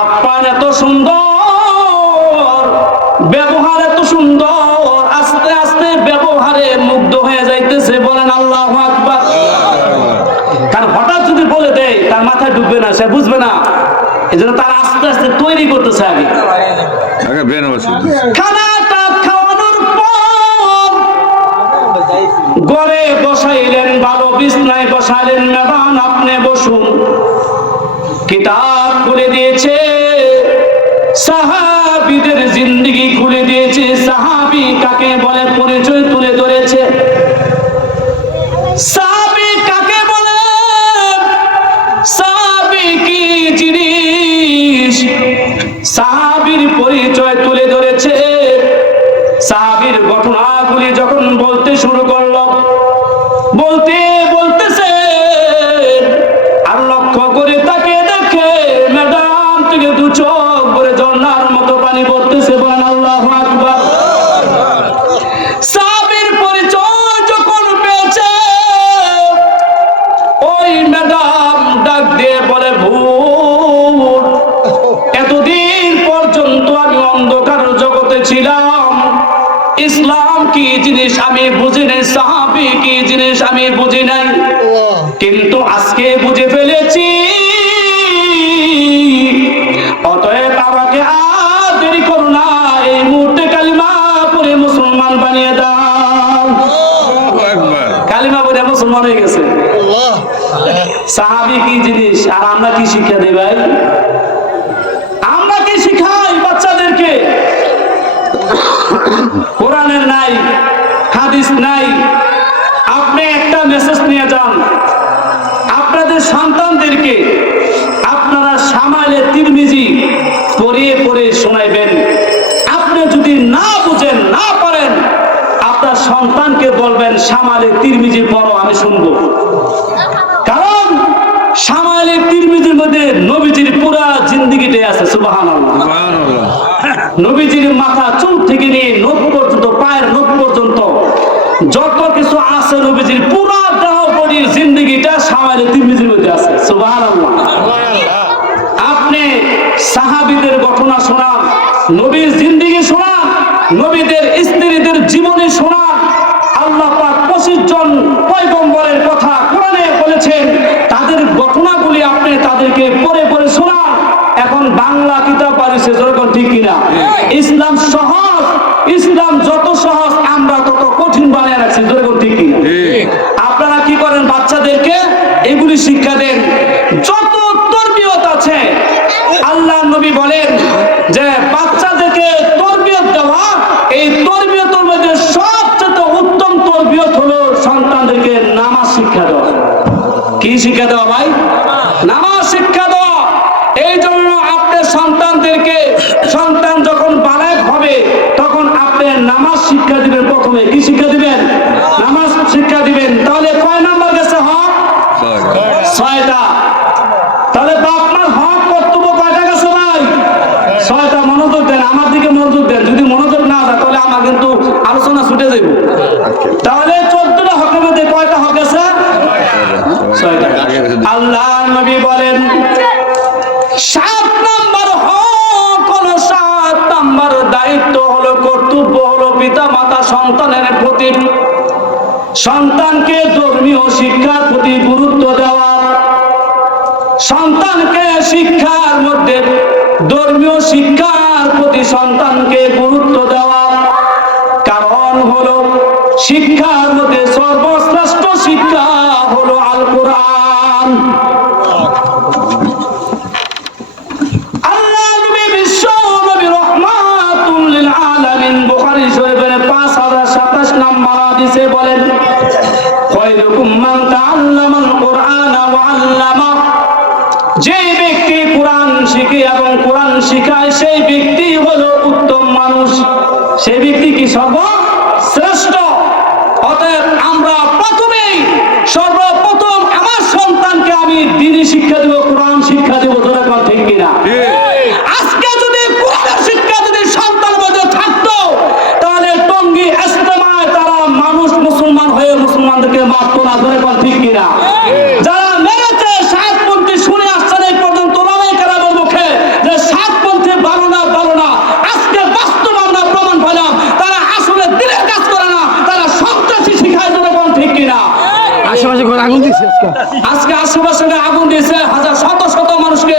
আপ্যায়ন এত সুন্দর, ব্যবহার এত সুন্দর, আস্তে আস্তে ব্যবহারে মুগ্ধ হয়ে যাইতেছে। বলেন আল্লাহু আকবার। কারণ হঠাৎ যদি বলে দেয় তার মাথায় ঢুকবে না, সে বুঝবে না। এই জন্য তার আস্তে আস্তে তৈরি করতেছে আগে। খানাটা খাওয়ানোর পর ঘরে বসাইলেন, ভালো বিছনায় বসাইলেন। ম্যাডাম আপনি বসুন। কিতাব খুলে দিয়েছে, সাহাবীদের জিন্দেগি খুলে দিয়েছে। সাহাবী কাকে বলে পরিচয় তুলে ধরেছে। সাহাবী কাকে বলে, সাহাবী কি জিনিস, সাহাবীর পরিচয় তুলে ধরেছে। সাহাবীর ঘটনাগুলি যখন বলতে শুরু করলো, বলতেছে, আর লক্ষ্য করে তাকে দেখে ম্যাডাম থেকে দু চোখ ভরে ঝর্ণার মতো পানি পড়তেছে। বলেন আল্লাহু আকবার। সাহাবীর পরিচয় যখন পেয়েছে, ওই ম্যাডাম ডাক দিয়ে বলে, ভূত এতদিন পর্যন্ত আমি অন্ধকার জগতে ছিলাম, ইসলাম কি জিনিস আমি বুঝি নাই, সাহাবী কি জিনিস আমি বুঝি নাই, কিন্তু আজকে বুঝে ফেলেছি। অতএব আমাকে আর দেরি করো না, এই মুহূর্তে কালিমা পড়ে মুসলমান বানিয়ে দাও। কালিমা পড়ে মুসলমান হয়ে গেছে। সাহাবী কি জিনিস আর আমরা কি শিক্ষা দেই ভাই? আমরা কি শিখাই বাচ্চাদেরকে? কোরআনের নাই, হাদিস নাই। আপনি একটা মেসেজ নিয়ে যান আপনাদের সন্তানদেরকে, আপনারা শামাইলে তিরমিজি পড়িয়ে পড়িয়ে শোনাইবেন। আপনি যদি না বুঝেন, না পারেন, আপনার সন্তানকে বলবেন শামাইলে তিরমিজি পড়ো, আমি শুনবো। কারণ শামাইলে তিরমিজির মধ্যে নবীজির পুরা জিন্দেগিটাই আছে। সুবহানাল্লাহ। নবীজির মাথা চুল থেকে নিয়ে নখ পর্যন্ত, পায়ের নখ পর্যন্ত যত কিছু আছে নবীজির পুরা দেহ বডির জিন্দেগিটা শামাইলে তিরমিজির মধ্যে আছে। সুবহানাল্লাহ। আপনি সাহাবীদের ঘটনা শোনান, নবীর জিন্দেগি শোনান, নবীদের স্ত্রীদের জীবনী শোনান। আল্লাহ পাক 25 জন পয়গম্বরের কথা কোরআনে বলেছেন, তাদের ঘটনাগুলি আপনি তাদেরকে পড়ে পড়ে শোনান। এখন বাংলা কিতাব পারিছে, যেরকম ঠিক কিনা? ইসলাম সহজ, ইসলাম যত সহজ আমরা তত কঠিন বানিয়ে রাখছি, যেরকম ঠিক কিনা? আপনারা কি করেন? বাচ্চাদেরকে এগুলি শিক্ষা দেন। যত তরবিয়ত আছে, আল্লাহ নবী বলেন যে বাচ্চাদেরকে তরবিয়ত দেওয়া, এই তরবিয়তের মধ্যে সবচেয়ে উত্তম তরবিয়ত হলো সন্তানদেরকে নামাজ শিক্ষা দেওয়া। কি শিক্ষা দেওয়া ভাই? নামাজ শিক্ষা দেওয়া। এই জন্য আপনার সন্তানদেরকে, সন্তান যখন বালেগ হবে তখন আপনি নামাজ শিক্ষা দিবেন। প্রথমে কি শিক্ষা দিবেন? নামাজ শিক্ষা দিবেন। তাহলে কয় নাম্বার গেছে হক? 6টা। তাহলে বাপ মার হক কর্তব্য কয়টা গেছে ভাই? 6টা। মনোযোগ দেন, আমার দিকে মনোযোগ দেন। যদি মনোযোগ না দেয় তাহলে আমার কিন্তু আলোচনা ছুটে যাইব। তাহলে 14টা হকের মধ্যে কয়টা হক গেছে? 6টা। আল্লাহ নবী বলেন 7 নাম্বার হক হলো, 7 নাম্বার দায়িত্ব হলো, কর্তব্য হলো পিতা মাতা সন্তানের প্রতি, সন্তানকে ধর্মীয় শিক্ষার প্রতি গুরুত্ব দেওয়া। সন্তানকে শিক্ষার মধ্যে ধর্মীয় শিক্ষার প্রতি সন্তানকে গুরুত্ব দেওয়া। কারণ হলো শিক্ষার মধ্যে সর্বশ্রেষ্ঠ শিক্ষা হলো আল কোরআন। আল্লাহ নবী বিশ্ব নবী রাহমাতুল লিল আলামিন বুখারী শরীফের 5027 নম্বর হাদিসে বলেন, খায়রুকুম মান তাআল্লামাল কুরআনা ওয়া আল্লামা। যে ব্যক্তি কোরআন শিখে এবং কোরআন শিখায় সেই ব্যক্তি হলো উত্তম মানুষ, সেই ব্যক্তি কি সর্বশ্রেষ্ঠ। অতএব আমরা প্রথমেই সর্বপ্রথম আমার সন্তানকে আমি দ্বীনি শিক্ষা দেব, কোরআন শিক্ষা দেব। যেরকম ঠিক কিনা? আজকে যদি কোরআনের শিক্ষা যদি সন্তানের মধ্যে থাকতো তাহলে টঙ্গী ইজতেমায় তারা মানুষ মুসলমান হয়ে মুসলমানদেরকে মারতো না। যেরকম ঠিক কিনা? যারা মেরেছে সাতপন্থী শুনে আসছেন এই পর্যন্ত ওলামায়ে মুখে যে সাতপন্থী ভালো না, ভালো না। আজকে বাস্তব আমরা প্রমাণ পেলাম তারা আসলে দিনের কাজ করে না, তারা সন্ত্রাসী শিখায়। যেরকম ঠিক কিনা? আশেপাশে আগুন দিয়েছে, আজকে আশেপাশে আগুন দিয়েছে, হাজার শত শত মানুষকে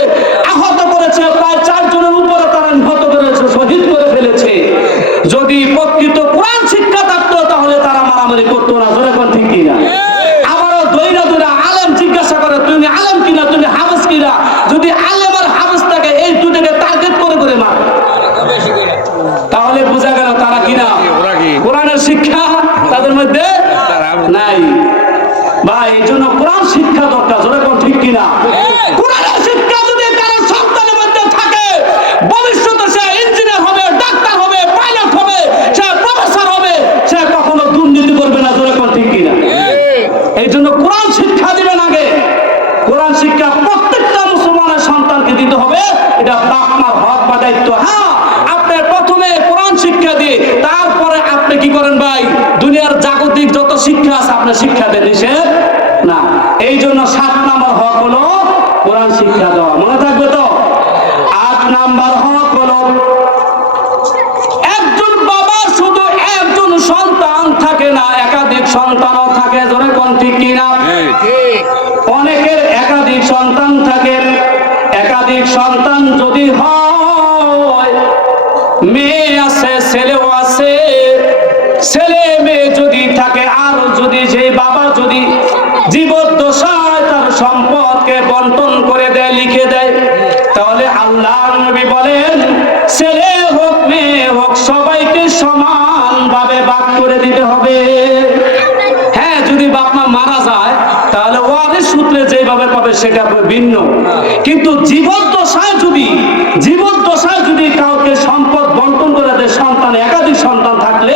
আহত করেছে, প্রায় 4 জনের উপরে তারা নিহত করেছে, শহীদ করে ফেলেছে। যদি প্রকৃত কোরআন শিক্ষা থাকতো তাহলে তারা মারামারি করতো না। যেরকম ঠিক কিনা? আবারও দইরা দইরা আলেম জিজ্ঞাসা করে, তুমি আলেম কিনা, তুমি হাফেজ কিনা? যদি আলেম আর হাফেজ থাকে এই দুটোকে টার্গেট করে করে মারে, তাহলে বোঝা গেল তারা কিনা কোরআনের শিক্ষা তাদের মধ্যে নাই। ভাই এই জন্য কোরআন শিক্ষা দরকার। যেরকম ঠিক কিনা? কোরআনের শিক্ষা যদি কারো সন্তানের মধ্যে থাকে, ভবিষ্যতে সে ইঞ্জিনিয়ার হবে, ডাক্তার হবে, পাইলট হবে, সে প্রফেসর হবে, সে কখনো দুর্নীতি করবে না। যেরকম ঠিক কিনা? এই জন্য কোরআন শিক্ষা দিবেন আগে। কোরআন শিক্ষা প্রত্যেকটা মুসলমানের সন্তানকে দিতে হবে, এটা বাপ মার হক বা দায়িত্ব। হ্যাঁ, আপনি প্রথমে কোরআন শিক্ষা দিয়ে তারপরে আপনি কি করেন ভাই? দুনিয়ার জাগতিক যত শিক্ষা আছে আপনি শিক্ষা দেন, নিষেধ না। এই জন্য 7 নাম্বার হক হলো কোরআন শিক্ষা দেওয়া। মনে থাকবে তো? 8 নাম্বার হক হলো একজন বাবার শুধু একজন সন্তান থাকে না, একাধিক সন্তানও থাকে। যেরকম ঠিক কিনা? অনেকের একাধিক সন্তান থাকে। একাধিক সন্তান যদি হয়, মেয়ে আছে ছেলেও আছে, ছেলে মেয়ে যদি থাকে, আর যদি সেই বাবা যদি জীবদ্দশায় তার হককে বন্টন করে দেয়, লিখে দেয়। তাহলে আল্লাহ নবী বলেন ছেলে হোক মেয়ে হোক সবাইকে সমানভাবে ভাগ করে দিতে হবে। হ্যাঁ, যদি বাপ মা মারা যায় তাহলে ওয়ারিশ সূত্রে যেভাবে পাবে সেটা ভিন্ন, কিন্তু জীবদ্দশায় যদি কাউকে সম্পদ বন্টন করে দেয়, সন্তান একাধিক সন্তান থাকলে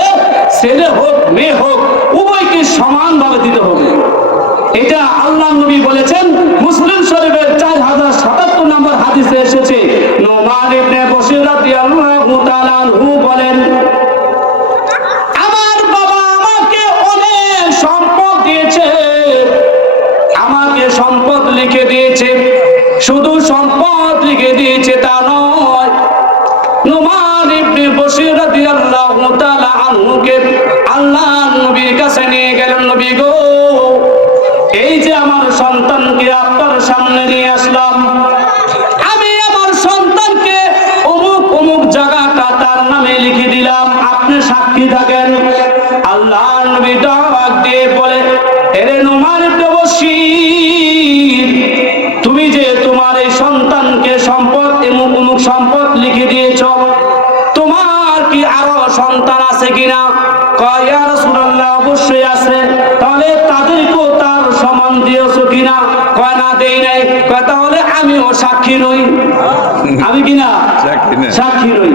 ছেলে হোক মেয়ে হোক উভয়কে সমানভাবে দিতে হবে। এটা আল্লাহ নবী বলেছেন। মুসলিম শরীফের 4077 নম্বর হাদিসে এসেছে। নোমান ইবনে বশীর রাদিয়াল্লাহু তাআলা আনহু বলেন, আমার বাবা আমাকে অনেক সম্পদ দিয়েছে, আমাকে সম্পদ লিখে দিয়েছে। শুধু সম্পদ লিখে দিয়েছে তা নয়, নোমান ইবনে বশীর রাদিয়াল্লাহু তাআলা আনহুকে আল্লাহর নবীর কাছে নিয়ে গেলেন। নবী গো, এই যে আমার সন্তানকে আপনার সামনে নিয়ে আসলাম, আমি আমার সন্তানকে অমুক অমুক জায়গাটা তার নামে লিখে দিলাম, আপনি সাক্ষী থাকেন। আল্লাহর নবী ডাক দিয়ে বলে, এরে নোমান ইবনে বশীর, তুমি যে তোমার এই সন্তানকে সম্পদ অমুক অমুক সম্পদ লিখে দিয়েছ, তোমার কি আরো সন্তান আছে কিনা? কয় ইয়া রাসূলুল্লাহ, অবশ্যই আছে। তাহলে তাদেরকেও তার সমান দিয়েছো কিনা? কয় না, দেই নাই। কয় তাহলে আমিও সাক্ষী নই। আমি কিনা সাক্ষী নই।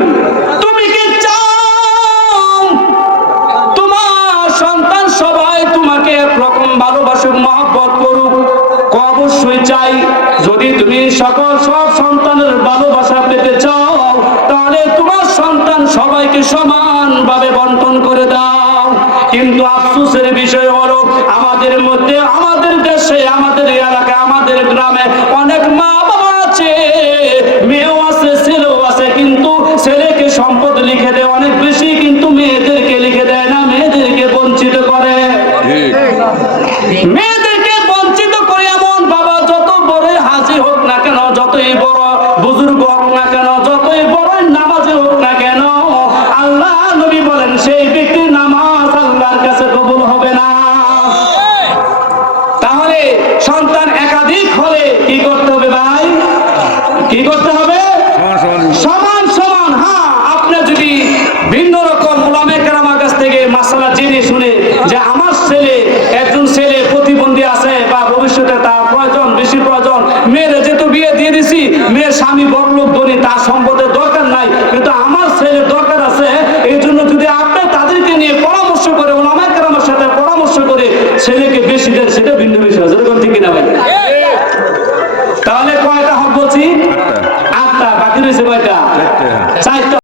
তুমি কি চাও তোমার সন্তান সবাই তোমাকে একরকম ভালোবাসুক, মহব্বত করুক? অবশ্যই চাই। যদি তুমি সব সন্তানের ভালোবাসা পেতে চাও তাহলে তোমার সন্তান সবাইকে সমানভাবে বন্টন করে দাও। কিন্তু আফসোসের বিষয় হলো আমাদের মধ্যে, আমাদের দেশে, আমাদের এলাকায়, আমাদের গ্রামে অনেক মা বাবা আছে, মেয়েও আছে ছেলেও আছে, কিন্তু ছেলেকে সম্পদ লিখে দেয় অনেক বেশি, কিন্তু মেয়েদেরকে লিখে দেয় না, মেয়েদেরকে বঞ্চিত করে। মেয়েদেরকে বঞ্চিত করে এমন বাবা যত বড় হাজি হোক না কেন, যতই বড় বুজুর্গ হোক না কেন, যতই বড় নামাজি হোক না কেন, আল্লাহ নবী বলেন সেই ব্যক্তির নামাজ আল্লাহর কাছে কবুল হবে না। তাহলে সন্তান একাধিক হলে কি করতে হবে ভাই? কি করতে হবে? সমান সমান। হ্যাঁ, আপনি যদি ভিন্ন রকম উলামায়ে কেরামের কাছ থেকে মাসালা জেনে শুনে যে আমার ছেলে, একজন ছেলে প্রতিবন্ধী আছে বা ভবিষ্যতে তার প্রয়োজন, বেশি প্রয়োজন, মেয়ের যেহেতু বিয়ে দিয়ে দিছি, মেয়ের স্বামী বড়লোক ধনী, তার সম্পদের দরকার নাই, কিন্তু আমার ছেলের দরকার আছে, এই জন্য যদি আপনি তাদেরকে নিয়ে পরামর্শ করে, উলামায়ে কেরামের সাথে পরামর্শ করে ছেলেকে বেশি দেন, সেটা ভিন্ন বিষয়। যেরকম ঠিক কিনা ভাই? তাহলে কয়টা হক বলছি? 8টা। বাকি রয়েছে কয়টা? 4টা।